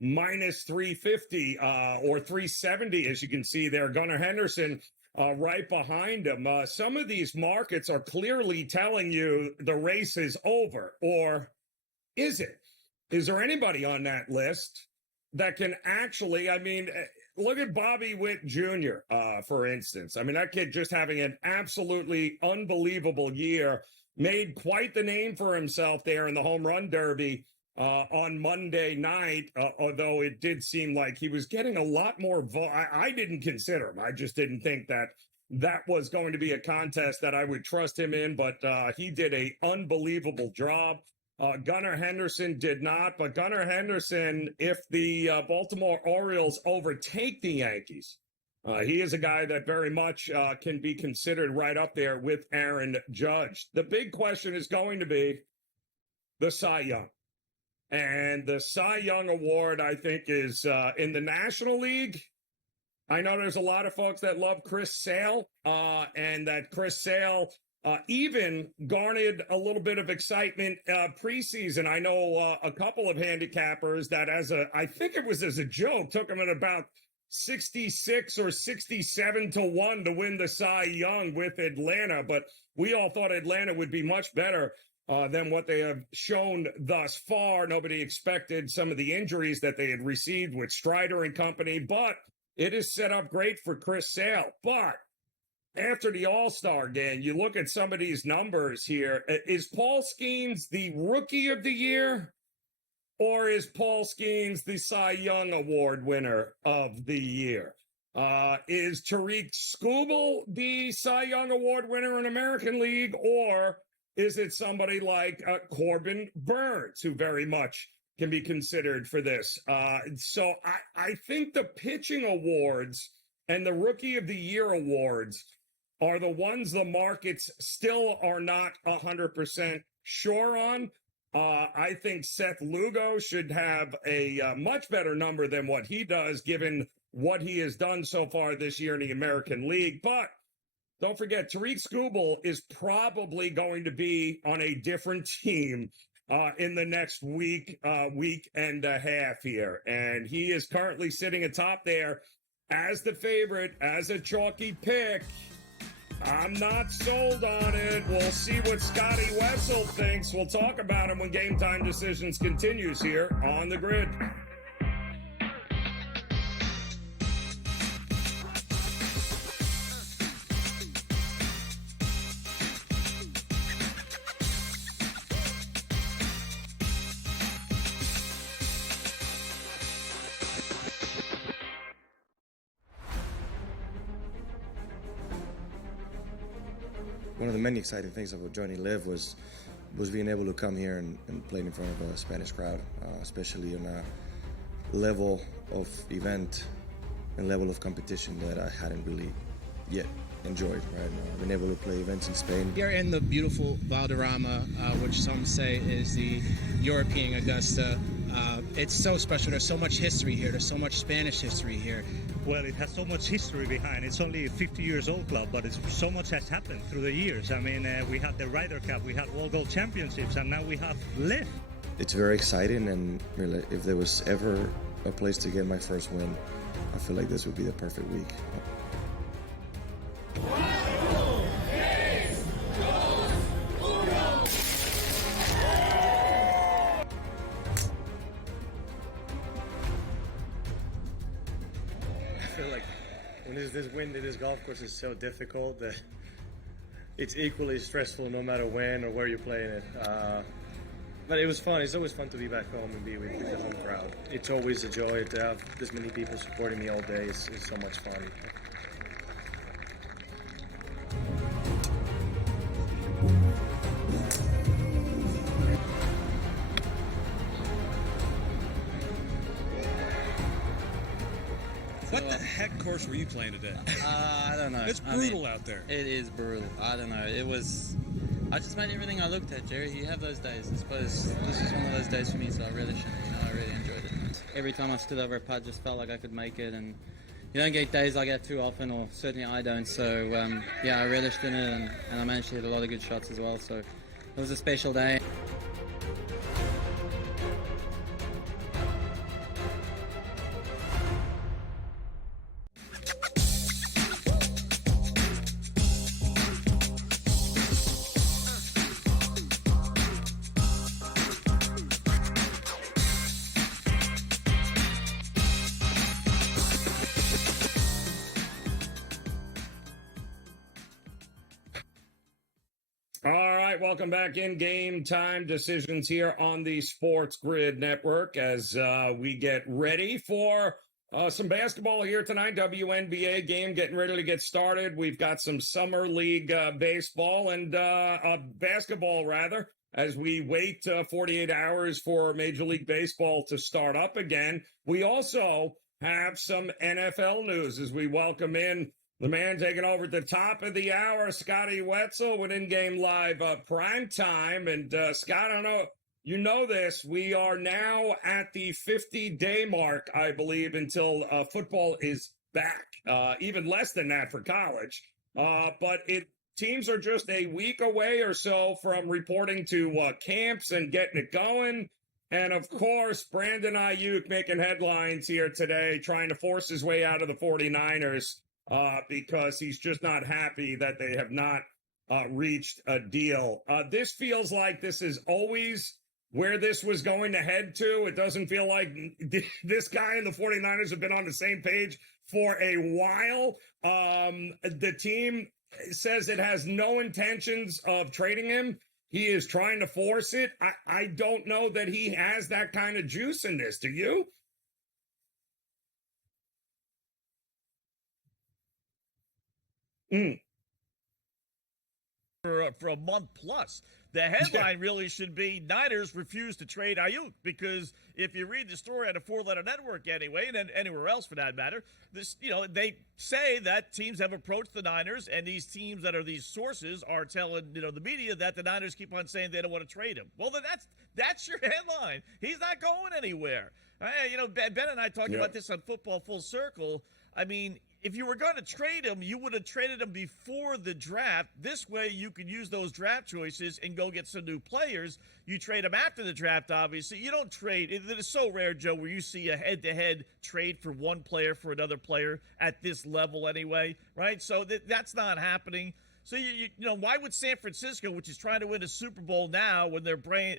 minus 350 or 370, as you can see there. Gunnar Henderson right behind him. Some of these markets are clearly telling you the race is over. Or is it? Is there anybody on that list that can actually, look at Bobby Witt Jr., for instance. I mean, that kid just having an absolutely unbelievable year, made quite the name for himself there in the home run derby on Monday night, although it did seem like he was getting a lot more. I didn't consider him. I just didn't think that was going to be a contest that I would trust him in, but he did an unbelievable job. Gunnar Henderson did not, but Gunnar Henderson, if the Baltimore Orioles overtake the Yankees, he is a guy that very much can be considered right up there with Aaron Judge. The big question is going to be the Cy Young. And the Cy Young Award, I think, is in the National League. I know there's a lot of folks that love Chris Sale, and that Chris Sale even garnered a little bit of excitement preseason. I know a couple of handicappers that I think it was as a joke, took him at about 66 or 67 to 1 to win the Cy Young with Atlanta. But we all thought Atlanta would be much better than what they have shown thus far. Nobody expected some of the injuries that they had received with Strider and company, but it is set up great for Chris Sale. But after the All-Star game, you look at some of these numbers here. Is Paul Skeens the Rookie of the Year, or is Paul Skeens the Cy Young Award winner of the year? Is Tariq Skubal the Cy Young Award winner in American League, or is it somebody like Corbin Burns, who very much can be considered for this? So I think the pitching awards and the Rookie of the Year awards are the ones the markets still are not 100% sure on. I think Seth Lugo should have a much better number than what he does, given what he has done so far this year in the American League. But don't forget, Tariq Skubal is probably going to be on a different team in the next week and a half here. And he is currently sitting atop there as the favorite, as a chalky pick. I'm not sold on it. We'll see what Scotty Wessel thinks. We'll talk about him when Game Time Decisions continues here on the Grid. one of the many exciting things about joining Live was being able to come here and play in front of a Spanish crowd, especially on a level of event and level of competition that I hadn't really yet enjoyed. Right, I've been able to play events in Spain. Here in the beautiful Valderrama, which some say is the European Augusta. It's so special. There's so much history here. There's so much Spanish history here. Well, it has so much history behind. It's only a 50-year-old club, but so much has happened through the years. I mean, we had the Ryder Cup, we had World Gold Championships, and now we have Live. It's very exciting, and really, if there was ever a place to get my first win, I feel like this would be the perfect week. I feel like when this wind to this golf course is so difficult that it's equally stressful no matter when or where you're playing it. But it was fun. It's always fun to be back home and be with the home crowd. It's always a joy to have this many people supporting me all day. It's so much fun. What the heck course were you playing today? I don't know. It's brutal out there. It is brutal. I don't know. I just made everything I looked at, Jerry. You have those days. I suppose this was one of those days for me, so I really shouldn't. I really enjoyed it. Every time I stood over a putt, just felt like I could make it, and you don't get days like that too often, or certainly I don't. So I relished in it, and I managed to hit a lot of good shots as well. So it was a special day. Welcome back in Game Time Decisions here on the SportsGrid Network as we get ready for some basketball here tonight. WNBA game getting ready to get started. We've got some Summer League baseball and basketball, rather, as we wait 48 hours for Major League Baseball to start up again. We also have some NFL news as we welcome in the man taking over at the top of the hour, Scotty Wetzel, with in-game live prime time. And Scott, I don't know, you know this, we are now at the 50-day mark, I believe, until football is back. Even less than that for college. But teams are just a week away or so from reporting to camps and getting it going. And, of course, Brandon Ayuk making headlines here today, trying to force his way out of the 49ers. Because he's just not happy that they have not reached a deal. This feels like this is always where this was going to head to. It doesn't feel like this guy and the 49ers have been on the same page for a while. The team says it has no intentions of trading him. He is trying to force it. I don't know that he has that kind of juice in this. Do you? For a month plus. The headline really should be Niners refuse to trade Ayuk, because if you read the story on a four-letter network anyway, and anywhere else for that matter, they say that teams have approached the Niners, and these teams that are these sources are telling the media that the Niners keep on saying they don't want to trade him. Well, then that's your headline. He's not going anywhere. Ben and I talked about this on Football Full Circle. I mean, if you were going to trade him, you would have traded him before the draft. This way, you could use those draft choices and go get some new players. You trade them after the draft, obviously. You don't trade. It is so rare, Joe, where you see a head-to-head trade for one player for another player at this level anyway, right? So that's not happening. So, why would San Francisco, which is trying to win a Super Bowl now when they're playing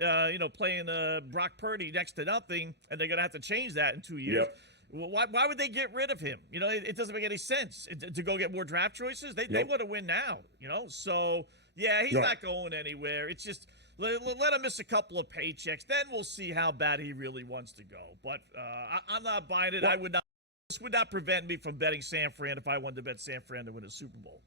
Brock Purdy next to nothing, and they're going to have to change that in 2 years, why would they get rid of him? It doesn't make any sense to go get more draft choices. They want to win now, So, yeah, he's not going anywhere. It's just let him miss a couple of paychecks. Then we'll see how bad he really wants to go. But I'm not buying it. This would not prevent me from betting San Fran if I wanted to bet San Fran to win a Super Bowl.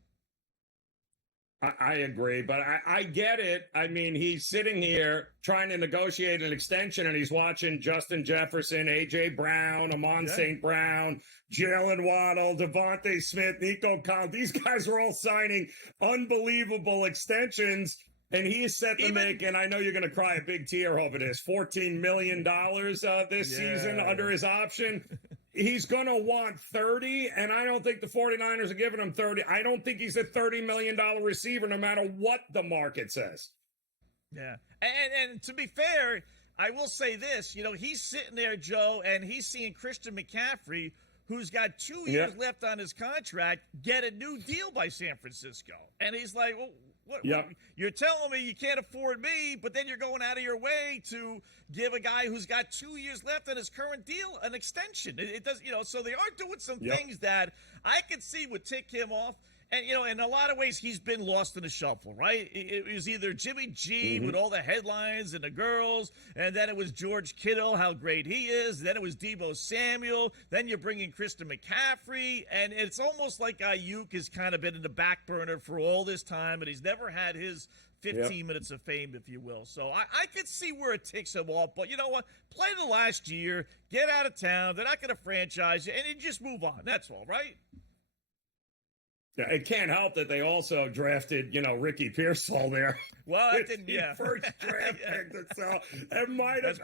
I agree, but I get it. I mean, he's sitting here trying to negotiate an extension, and he's watching Justin Jefferson, A.J. Brown, Amon St. Brown, Jalen Waddle, Devontae Smith, Nico Collins. These guys are all signing unbelievable extensions, and he's set to make, and I know you're going to cry a big tear over this, $14 million this season under his option. He's going to want 30, and I don't think the 49ers are giving him 30. I don't think he's a $30 million receiver no matter what the market says. Yeah. And to be fair, I will say this. You know, he's sitting there, Joe, and he's seeing Christian McCaffrey, who's got 2 years left on his contract, get a new deal by San Francisco. And he's like, well, what, you're telling me you can't afford me, but then you're going out of your way to give a guy who's got 2 years left on his current deal an extension. It does, you know, so they are doing some things that I could see would tick him off. And, you know, in a lot of ways, he's been lost in the shuffle, right? It was either Jimmy G with all the headlines and the girls, and then it was George Kittle, how great he is. Then it was Deebo Samuel. Then you're bringing Christian McCaffrey. And it's almost like Ayuk has kind of been in the back burner for all this time, and he's never had his 15 minutes of fame, if you will. So I could see where it takes him off. But you know what? Play the last year. Get out of town. They're not going to franchise you. And you just move on. That's all, right? Yeah, it can't help that they also drafted, you know, Ricky Pearsall there. Well, that didn't, first draft pick. So it might have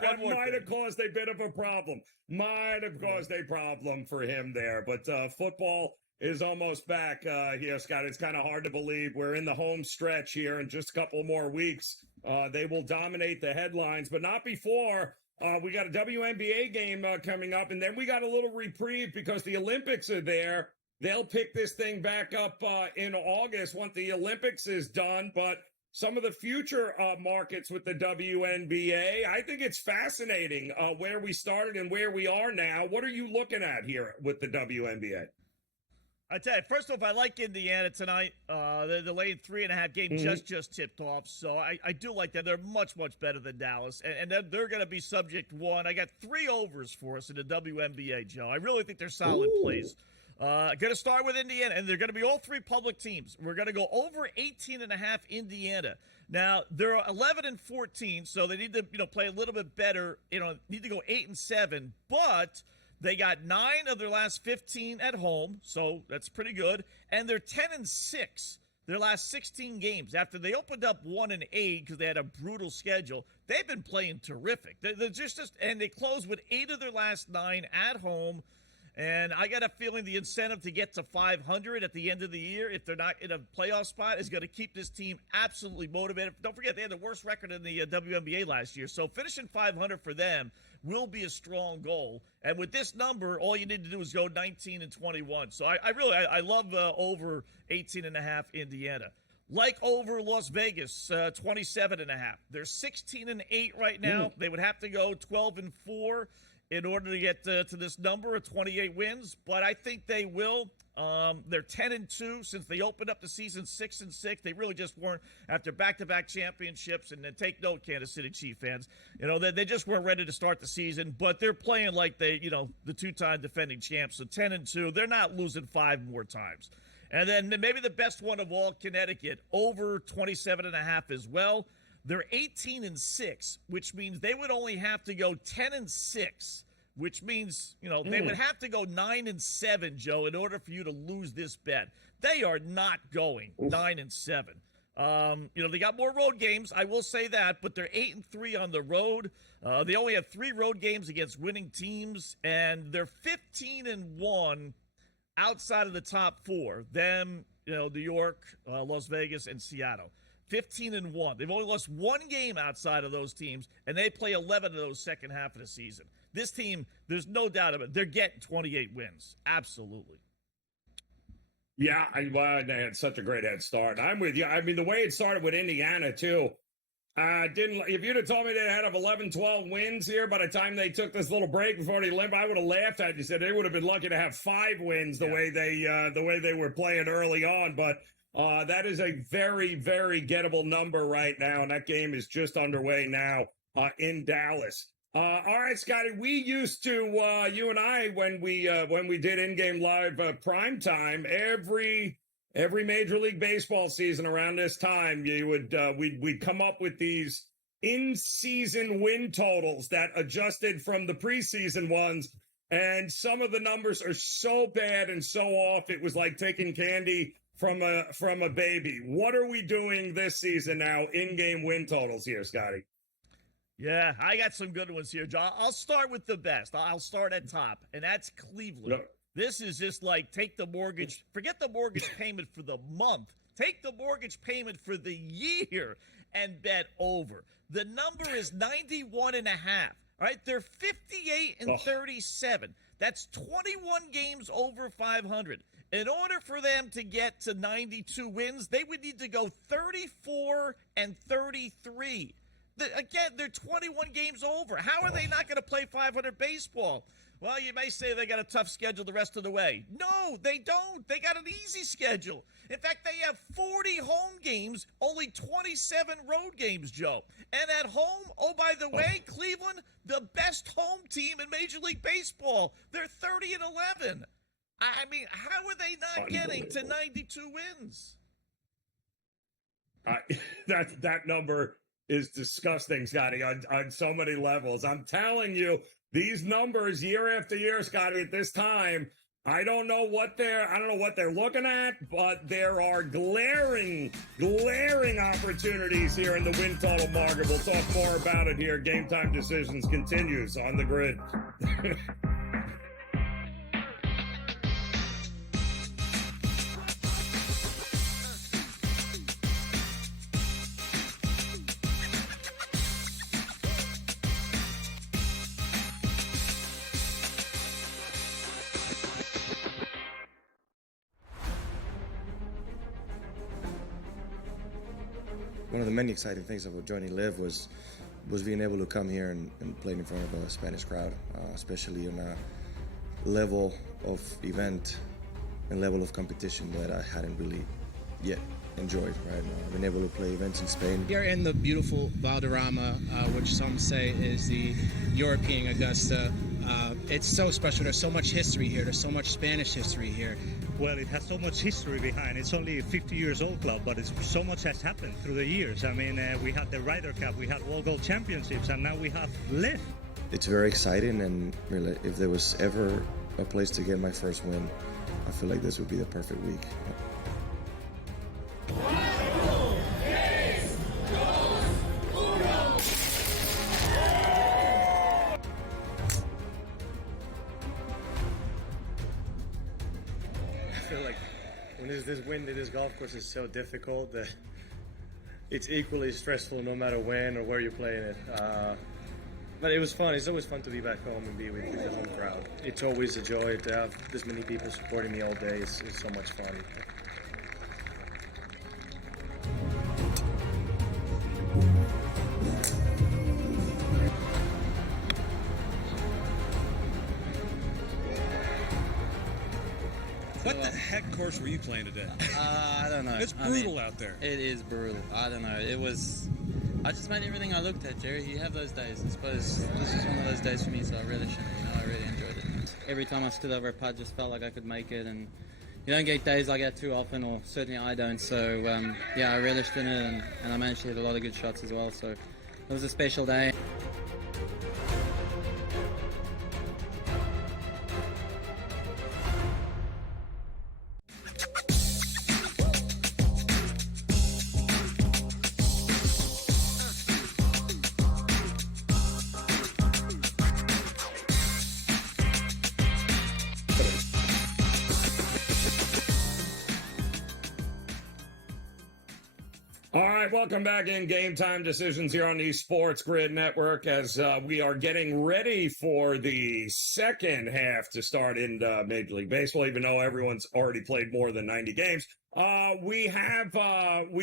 caused a bit of a problem. Might have caused a problem for him there. But football is almost back here, Scott. It's kind of hard to believe. We're in the home stretch here in just a couple more weeks. They will dominate the headlines, but not before. We got a WNBA game coming up, and then we got a little reprieve because the Olympics are there. They'll pick this thing back up in August once the Olympics is done. But some of the future markets with the WNBA, I think it's fascinating where we started and where we are now. What are you looking at here with the WNBA? I tell you, first off, I like Indiana tonight. The late 3.5 game just tipped off, so I do like that. They're much better than Dallas, and they're going to be subject one. I got 3 overs for us in the WNBA, Joe. I really think they're solid plays. Going to start with Indiana, and they're going to be all 3 public teams. We're going to go over 18.5 Indiana. Now, they're 11-14, so they need to play a little bit better. Need to go 8-7, but they got 9 of their last 15 at home, so that's pretty good. And they're 10-6 their last 16 games. After they opened up 1-8 because they had a brutal schedule, they've been playing terrific. They're just and they closed with 8 of their last 9 at home. And I got a feeling the incentive to get to 500 at the end of the year, if they're not in a playoff spot, is going to keep this team absolutely motivated. Don't forget, they had the worst record in the WNBA last year. So finishing 500 for them will be a strong goal. And with this number, all you need to do is go 19-21. So I love over 18.5 Indiana. Like over Las Vegas, 27.5. They're 16-8 right now. They would have to go 12-4. In order to get to this number of 28 wins, but I think they will. They're 10-2 since they opened up the season 6-6. They really just weren't after back-to-back championships. And then take note, Kansas City Chiefs fans, they just weren't ready to start the season. But they're playing like the 2-time defending champs. So 10-2, they're not losing 5 more times. And then maybe the best one of all, Connecticut, over 27.5 as well. They're 18-6, which means they would only have to go 10-6, which means, they would have to go 9-7, Joe, in order for you to lose this bet. They are not going 9-7. They got more road games, I will say that, but they're 8-3 on the road. They only have 3 road games against winning teams, and they're 15-1 outside of the top 4. Them, New York, Las Vegas, and Seattle. 15-1. They've only lost 1 game outside of those teams, and they play 11 of those second half of the season. This team, there's no doubt about it. They're getting 28 wins. Absolutely. Yeah, they had such a great head start. I'm with you. I mean, the way it started with Indiana, too. If you'd have told me they had 11, 12 wins here by the time they took this little break before the Olympics, I would have laughed at you. Said they would have been lucky to have 5 wins the way they were playing early on, but that is a very, very gettable number right now, and that game is just underway now in Dallas. All right, Scotty, we used to, you and I, when we did in-game live prime time, every every Major League Baseball season around this time, we'd come up with these in-season win totals that adjusted from the preseason ones, and some of the numbers are so bad and so off, it was like taking candy from a baby. What are we doing this season now, in-game win totals here, Scotty? Yeah, I got some good ones here, John. I'll start with the best. I'll start at top, and that's Cleveland. No. This is just like take the mortgage, forget the mortgage payment for the month, take the mortgage payment for the year and bet over. The number is 91.5. All right, they're 58 and 37. That's 21 games over 500. In order for them to get to 92 wins, they would need to go 34 and 33. Again, they're 21 games over. How are they not going to play 500 baseball? Well, you may say they got a tough schedule the rest of the way. No, they don't. They got an easy schedule. In fact, they have 40 home games, only 27 road games, Joe. And at home, oh, by the way, Cleveland, the best home team in Major League Baseball. They're 30 and 11. I mean, how are they not getting to 92 wins? That number is disgusting, Scotty, on so many levels. I'm telling you, these numbers year after year, Scotty, at this time, I don't know what they're looking at, but there are glaring opportunities here in the win total market. We'll talk more about it here. Game Time Decisions continues on the grid. One of the many exciting things about joining Live was being able to come here and play in front of a Spanish crowd, especially on a level of event and level of competition that I hadn't really yet enjoyed, right? I've been able to play events in Spain. Here in the beautiful Valderrama, which some say is the European Augusta, it's so special. There's so much history here. There's so much Spanish history here. Well, it has so much history behind. It's only a 50 years old club, but so much has happened through the years. I mean, we had the Ryder Cup, we had World Gold Championships, and now we have Live. It's very exciting, and really, if there was ever a place to get my first win, I feel like this would be the perfect week. I feel like when this wind at this golf course is so difficult that it's equally stressful no matter when or where you're playing it. But it was fun. It's always fun to be back home and be with the home crowd. It's always a joy to have this many people supporting me all day. It's so much fun. What the heck course were you playing today? I don't know. It's brutal out there. It is brutal. I don't know. I just made everything I looked at, Jerry. You have those days. I suppose this was one of those days for me, so I really shouldn't. I really enjoyed it. Every time I stood over a putt, just felt like I could make it, and you don't get days like that too often, or certainly I don't. So, I relished in it, and I managed to hit a lot of good shots as well. So it was a special day. All right, welcome back in Game Time Decisions here on the SportsGrid Network as we are getting ready for the second half to start in Major League Baseball, even though everyone's already played more than 90 games. We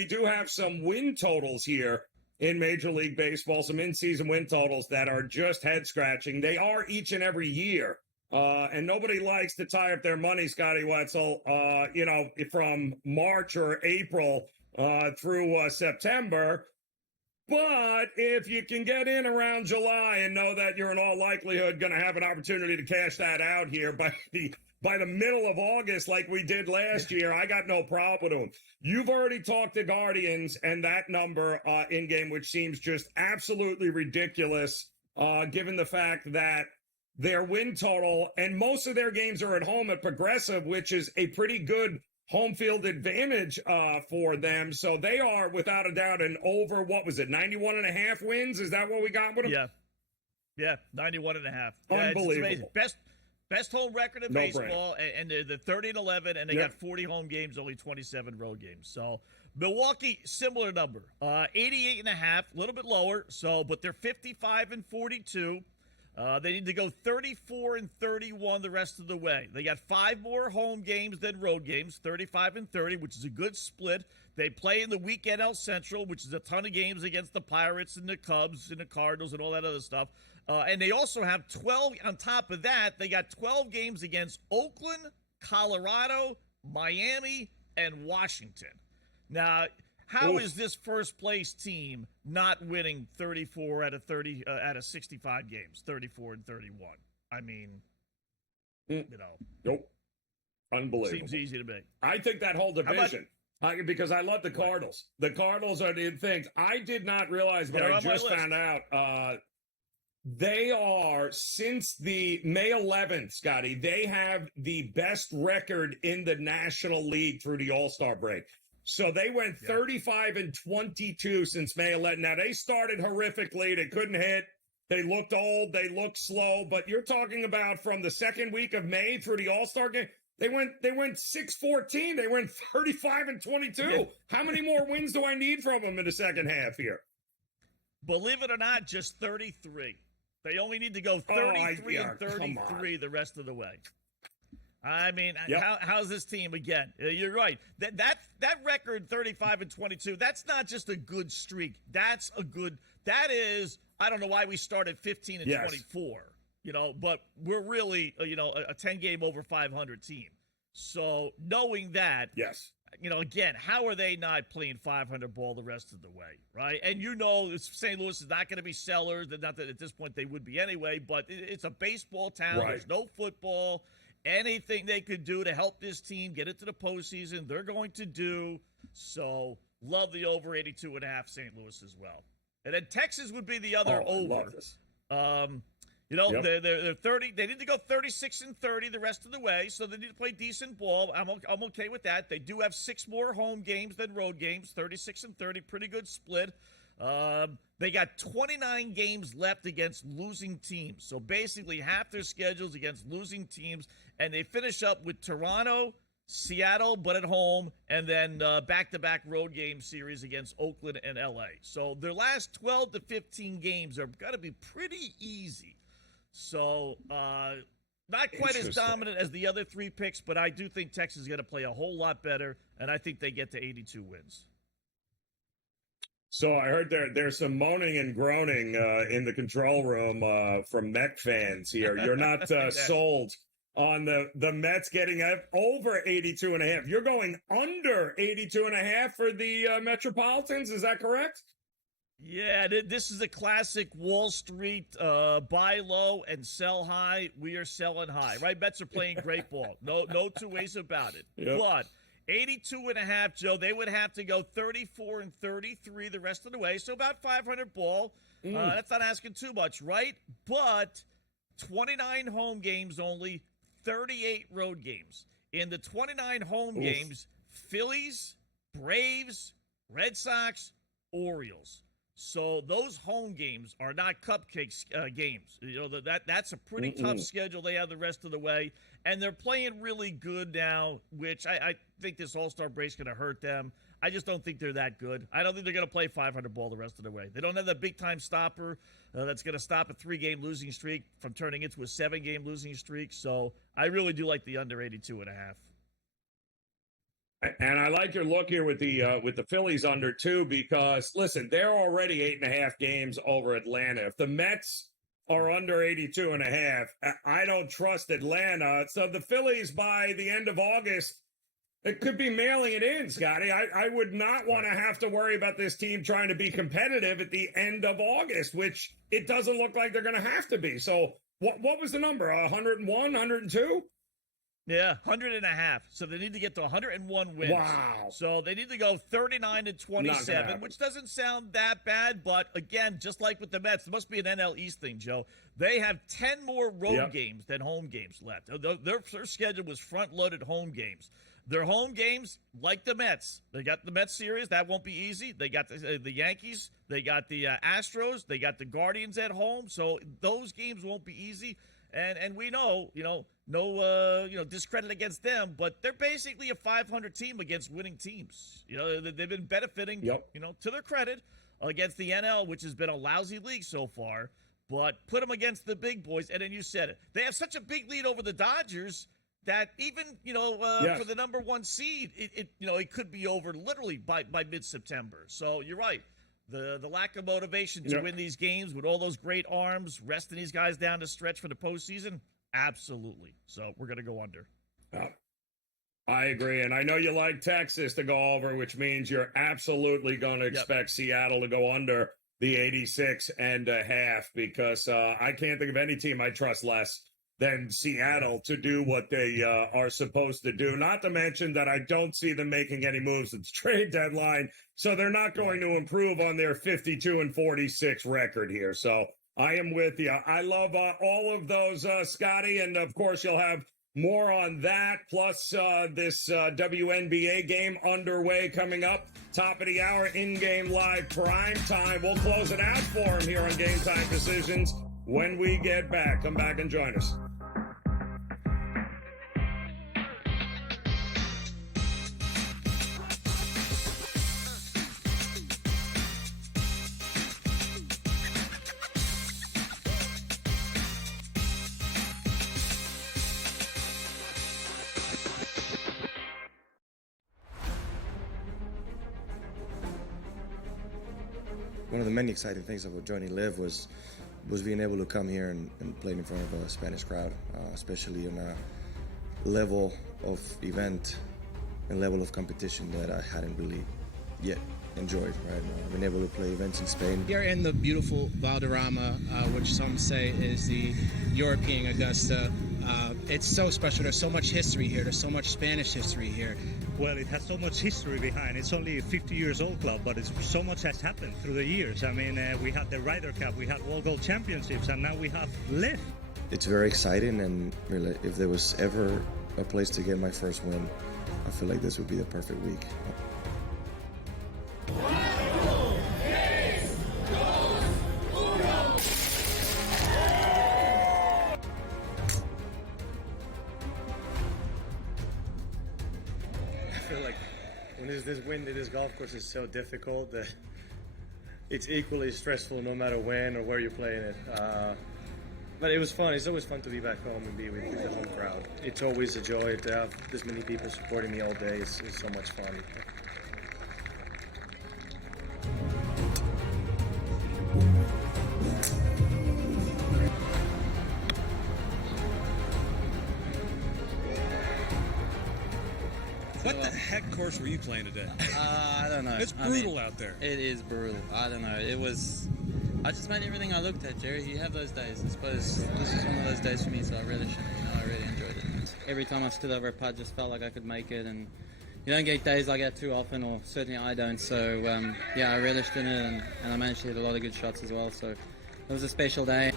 do have some win totals here in Major League Baseball, some in-season win totals that are just head-scratching. They are each and every year. And nobody likes to tie up their money, Scotty Wetzel, from March or April through September. But if you can get in around July and know that you're in all likelihood going to have an opportunity to cash that out here by the by the middle of August like we did last year, I got no problem with them. You've already talked to Guardians and that number in game, which seems just absolutely ridiculous, given the fact that their win total and most of their games are at home at Progressive, which is a pretty good home field advantage for them. So they are, without a doubt, an over, what was it, 91.5 wins? Is that what we got with them? Yeah, 91.5. Unbelievable. Best home record in No baseball, and they're 30-11, and they got 40 home games, only 27 road games. So Milwaukee, similar number, 88.5, a little bit lower. So, but they're 55-42. They need to go 34-31 the rest of the way. They got 5 more home games than road games, 35-30, which is a good split. They play in the week NL Central, which is a ton of games against the Pirates and the Cubs and the Cardinals and all that other stuff. And they also have 12, on top of that, they got 12 games against Oakland, Colorado, Miami, and Washington. Now, how is this first place team not winning 34 out of 65 games, 34-31? I mean, Nope. Unbelievable. Seems easy to me. I think that whole division, because I love the Cardinals. The Cardinals are the things. I did not realize, but I just found out, they are, since the May 11th, Scotty, they have the best record in the National League through the All-Star break. So they went 35-22 since May 11th. Now, they started horrifically. They couldn't hit. They looked old. They looked slow. But you're talking about from the second week of May through the All-Star game, they went 6-14. They went 35-22. Yeah. How many more wins do I need from them in the second half here? Believe it or not, just 33. They only need to go 33-33 the rest of the way. I mean, how's this team again? You're right. That record 35-22. That's not just a good streak. That is. I don't know why we started 15-24. But we're really a 10-game over 500 team. So knowing that, again, how are they not playing 500 ball the rest of the way, right? And St. Louis is not going to be sellers. Not that at this point they would be anyway, but it's a baseball town. Right. There's no football. Anything they could do to help this team get into the postseason, they're going to do. So love the over 82.5 St. Louis as well. And then Texas would be the other over. They're 30. They need to go 36-30 the rest of the way, so they need to play decent ball. I'm okay with that. They do have 6 more home games than road games, 36-30, pretty good split. They got 29 games left against losing teams. So basically half their schedule's against losing teams, and they finish up with Toronto, Seattle, but at home, and then back-to-back road game series against Oakland and L.A. So their last 12 to 15 games are going to be pretty easy. So not quite as dominant as the other 3 picks, but I do think Texas is going to play a whole lot better, and I think they get to 82 wins. So I heard there's some moaning and groaning in the control room from Met fans here. You're not sold on the Mets getting over 82.5. You're going under 82.5 for the Metropolitans. Is that correct? Yeah, this is a classic Wall Street buy low and sell high. We are selling high, right? Mets are playing great ball. No 2 ways about it. Yep. But 82.5, Joe, they would have to go 34-33 the rest of the way. So about 500 ball. That's not asking too much, right? But 29 home games only, 38 road games. In the 29 home games, Phillies, Braves, Red Sox, Orioles. So those home games are not cupcake games. That's a pretty tough schedule they have the rest of the way. And they're playing really good now, which I think this All-Star break is going to hurt them. I just don't think they're that good. I don't think they're going to play 500 ball the rest of the way. They don't have that big-time stopper that's going to stop a 3-game losing streak from turning into a 7-game losing streak. So I really do like the under 82.5. And I like your look here with the Phillies under too, because listen, they're already 8.5 games over Atlanta. If the Mets are under 82.5, I don't trust Atlanta. So the Phillies by the end of August, it could be mailing it in, Scotty. I would not want to have to worry about this team trying to be competitive at the end of August, which it doesn't look like they're going to have to be. So what was the number? 101, 102? Yeah, 100.5. So they need to get to 101 wins. Wow. So they need to go 39-27, which doesn't sound that bad. But again, just like with the Mets, there must be an NL East thing, Joe. They have 10 more road games than home games left. Their schedule was front-loaded home games. Their home games, like the Mets, they got the Mets series. That won't be easy. They got the Yankees. They got the Astros. They got the Guardians at home. So those games won't be easy. And we know, no discredit against them, but they're basically a 500 team against winning teams. They've been benefiting, to their credit, against the NL, which has been a lousy league so far. But put them against the big boys, and then you said it. They have such a big lead over the Dodgers that even, for the number one seed, it could be over literally by mid-September. So you're right. The lack of motivation to win these games with all those great arms, resting these guys down to stretch for the postseason, absolutely. So we're going to go under. I agree. And I know you like Texas to go over, which means you're absolutely going to expect Seattle to go under the 86.5 because I can't think of any team I trust less than Seattle to do what they are supposed to do. Not to mention that I don't see them making any moves at the trade deadline, so they're not going to improve on their 52-46 record here. So I am with you. I love all of those, Scotty, and of course you'll have more on that, plus this WNBA game underway coming up. Top of the hour, in-game live prime time. We'll close it out for him here on GameTime Decisions when we get back. Come back and join us. One of the many exciting things about joining Live was being able to come here and play in front of a Spanish crowd, especially on a level of event and level of competition that I hadn't really yet enjoyed, right? I've been able to play events in Spain. Here in the beautiful Valderrama, which some say is the European Augusta, it's so special. There's so much history here. There's so much Spanish history here. Well, it has so much history behind. It's only a 50-year-old club, but so much has happened through the years. I mean, we had the Ryder Cup, we had World Gold Championships, and now we have Live. It's very exciting, and really, if there was ever a place to get my first win, I feel like this would be the perfect week. When this wind in this golf course is so difficult that it's equally stressful no matter when or where you're playing it. But it was fun. It's always fun to be back home and be with the home crowd. It's always a joy to have this many people supporting me all day. It's so much fun. What the heck course were you playing today? I don't know. It's brutal out there. It is brutal. I don't know. I just made everything I looked at, Jerry. You have those days. I suppose this is one of those days for me, so I really shouldn't. I really enjoyed it. Every time I stood over a putt, just felt like I could make it, and you don't get days like that too often, or certainly I don't. So, I relished in it, and I managed to hit a lot of good shots as well. So it was a special day.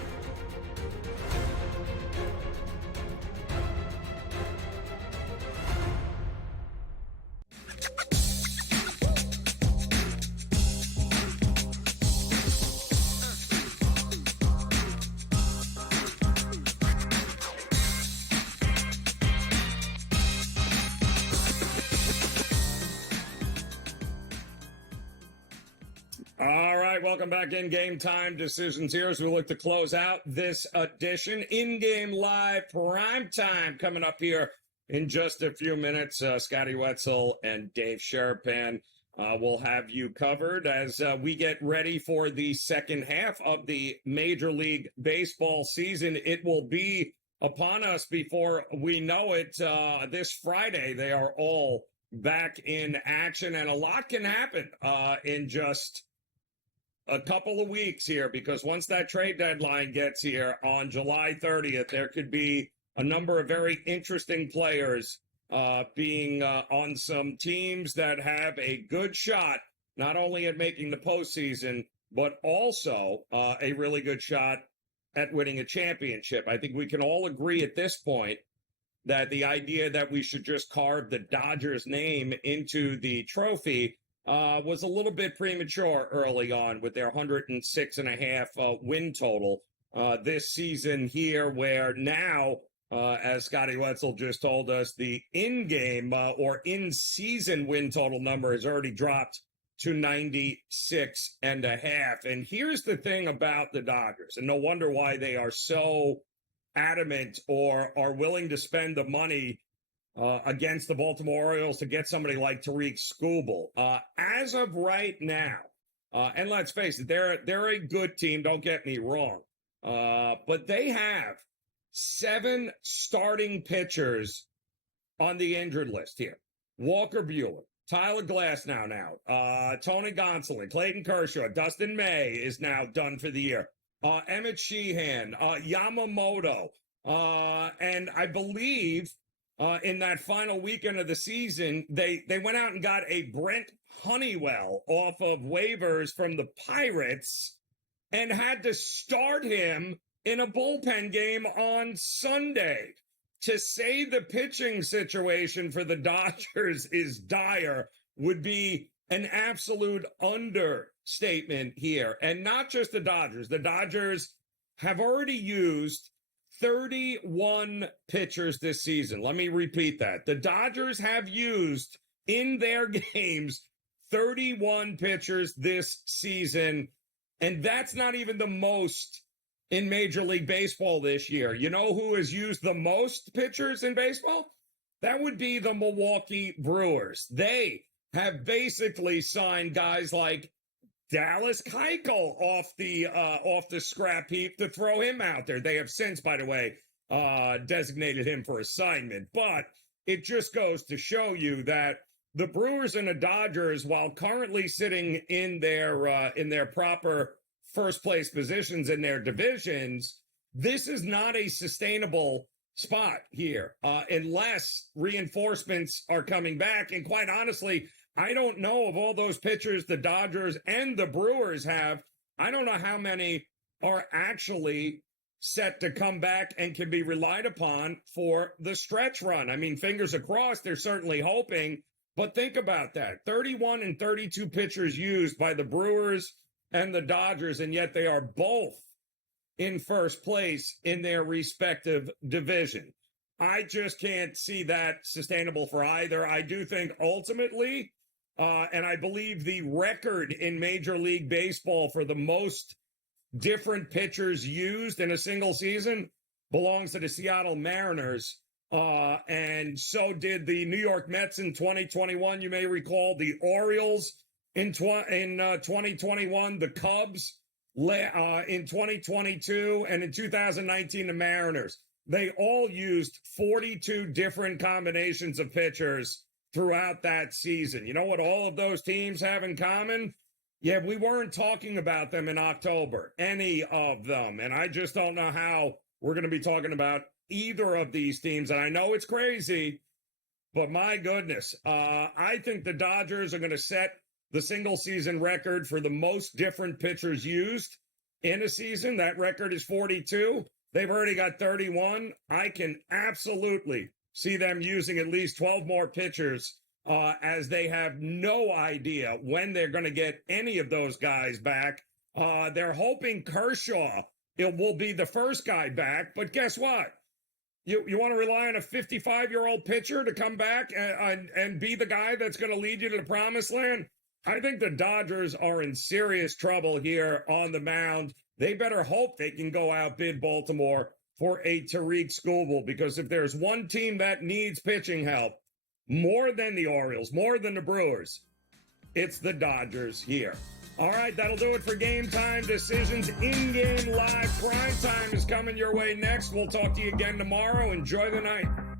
All right, welcome back in Game Time Decisions here as we look to close out this edition. In-game live prime time coming up here in just a few minutes. Scotty Wetzel and Dave Sherapan will have you covered as we get ready for the second half of the Major League Baseball season. It will be upon us before we know it. This Friday, they are all back in action, and a lot can happen in just a couple of weeks here, because once that trade deadline gets here on July 30th, there could be a number of very interesting players being on some teams that have a good shot, not only at making the postseason, but also a really good shot at winning a championship. I think we can all agree at this point that the idea that we should just carve the Dodgers name into the trophy was a little bit premature early on with their 106.5 win total this season here, where now, as Scotty Wetzel just told us, the in-game or in-season win total number has already dropped to 96.5. And here's the thing about the Dodgers, and no wonder why they are so adamant or are willing to spend the money against the Baltimore Orioles to get somebody like Tariq Skubal. As of right now, and let's face it, they're a good team, don't get me wrong, but they have 7 starting pitchers on the injured list here. Walker Buehler, Tyler Glasnow now, Tony Gonsolin, Clayton Kershaw, Dustin May is now done for the year. Emmett Sheehan, Yamamoto, and I believe in that final weekend of the season, they went out and got a Brent Honeywell off of waivers from the Pirates and had to start him in a bullpen game on Sunday. To say the pitching situation for the Dodgers is dire would be an absolute understatement here. And not just the Dodgers. The Dodgers have already used 31 pitchers this season. Let me repeat that. The Dodgers have used in their games 31 pitchers this season. And that's not even the most in Major League Baseball this year. You know who has used the most pitchers in baseball? That would be the Milwaukee Brewers. They have basically signed guys like Dallas Keuchel off the scrap heap to throw him out there. They have since, by the way, designated him for assignment. But it just goes to show you that the Brewers and the Dodgers, while currently sitting in their proper first place positions in their divisions, this is not a sustainable spot here unless reinforcements are coming back. And quite honestly, I don't know of all those pitchers the Dodgers and the Brewers have, I don't know how many are actually set to come back and can be relied upon for the stretch run. I mean, fingers crossed, they're certainly hoping, but think about that. 31 and 32 pitchers used by the Brewers and the Dodgers, and yet they are both in first place in their respective division. I just can't see that sustainable for either. I do think ultimately, and I believe the record in Major League Baseball for the most different pitchers used in a single season belongs to the Seattle Mariners. And so did the New York Mets in 2021. You may recall the Orioles in 2021, the Cubs in 2022, and in 2019, the Mariners. They all used 42 different combinations of pitchers throughout that season. You know what all of those teams have in common? Yeah, we weren't talking about them in October, any of them. And I just don't know how we're going to be talking about either of these teams. And I know it's crazy, but my goodness, I think the Dodgers are going to set the single season record for the most different pitchers used in a season. That record is 42. They've already got 31. I can absolutely see them using at least 12 more pitchers as they have no idea when they're going to get any of those guys back. They're hoping Kershaw will be the first guy back, but guess what? You want to rely on a 55-year-old pitcher to come back and be the guy that's going to lead you to the promised land? I think the Dodgers are in serious trouble here on the mound. They better hope they can go outbid Baltimore for a Tariq Skubal, because if there's one team that needs pitching help more than the Orioles, more than the Brewers, it's the Dodgers here. All right, that'll do it for Game Time Decisions. In-game live prime time is coming your way next. We'll talk to you again tomorrow. Enjoy the night.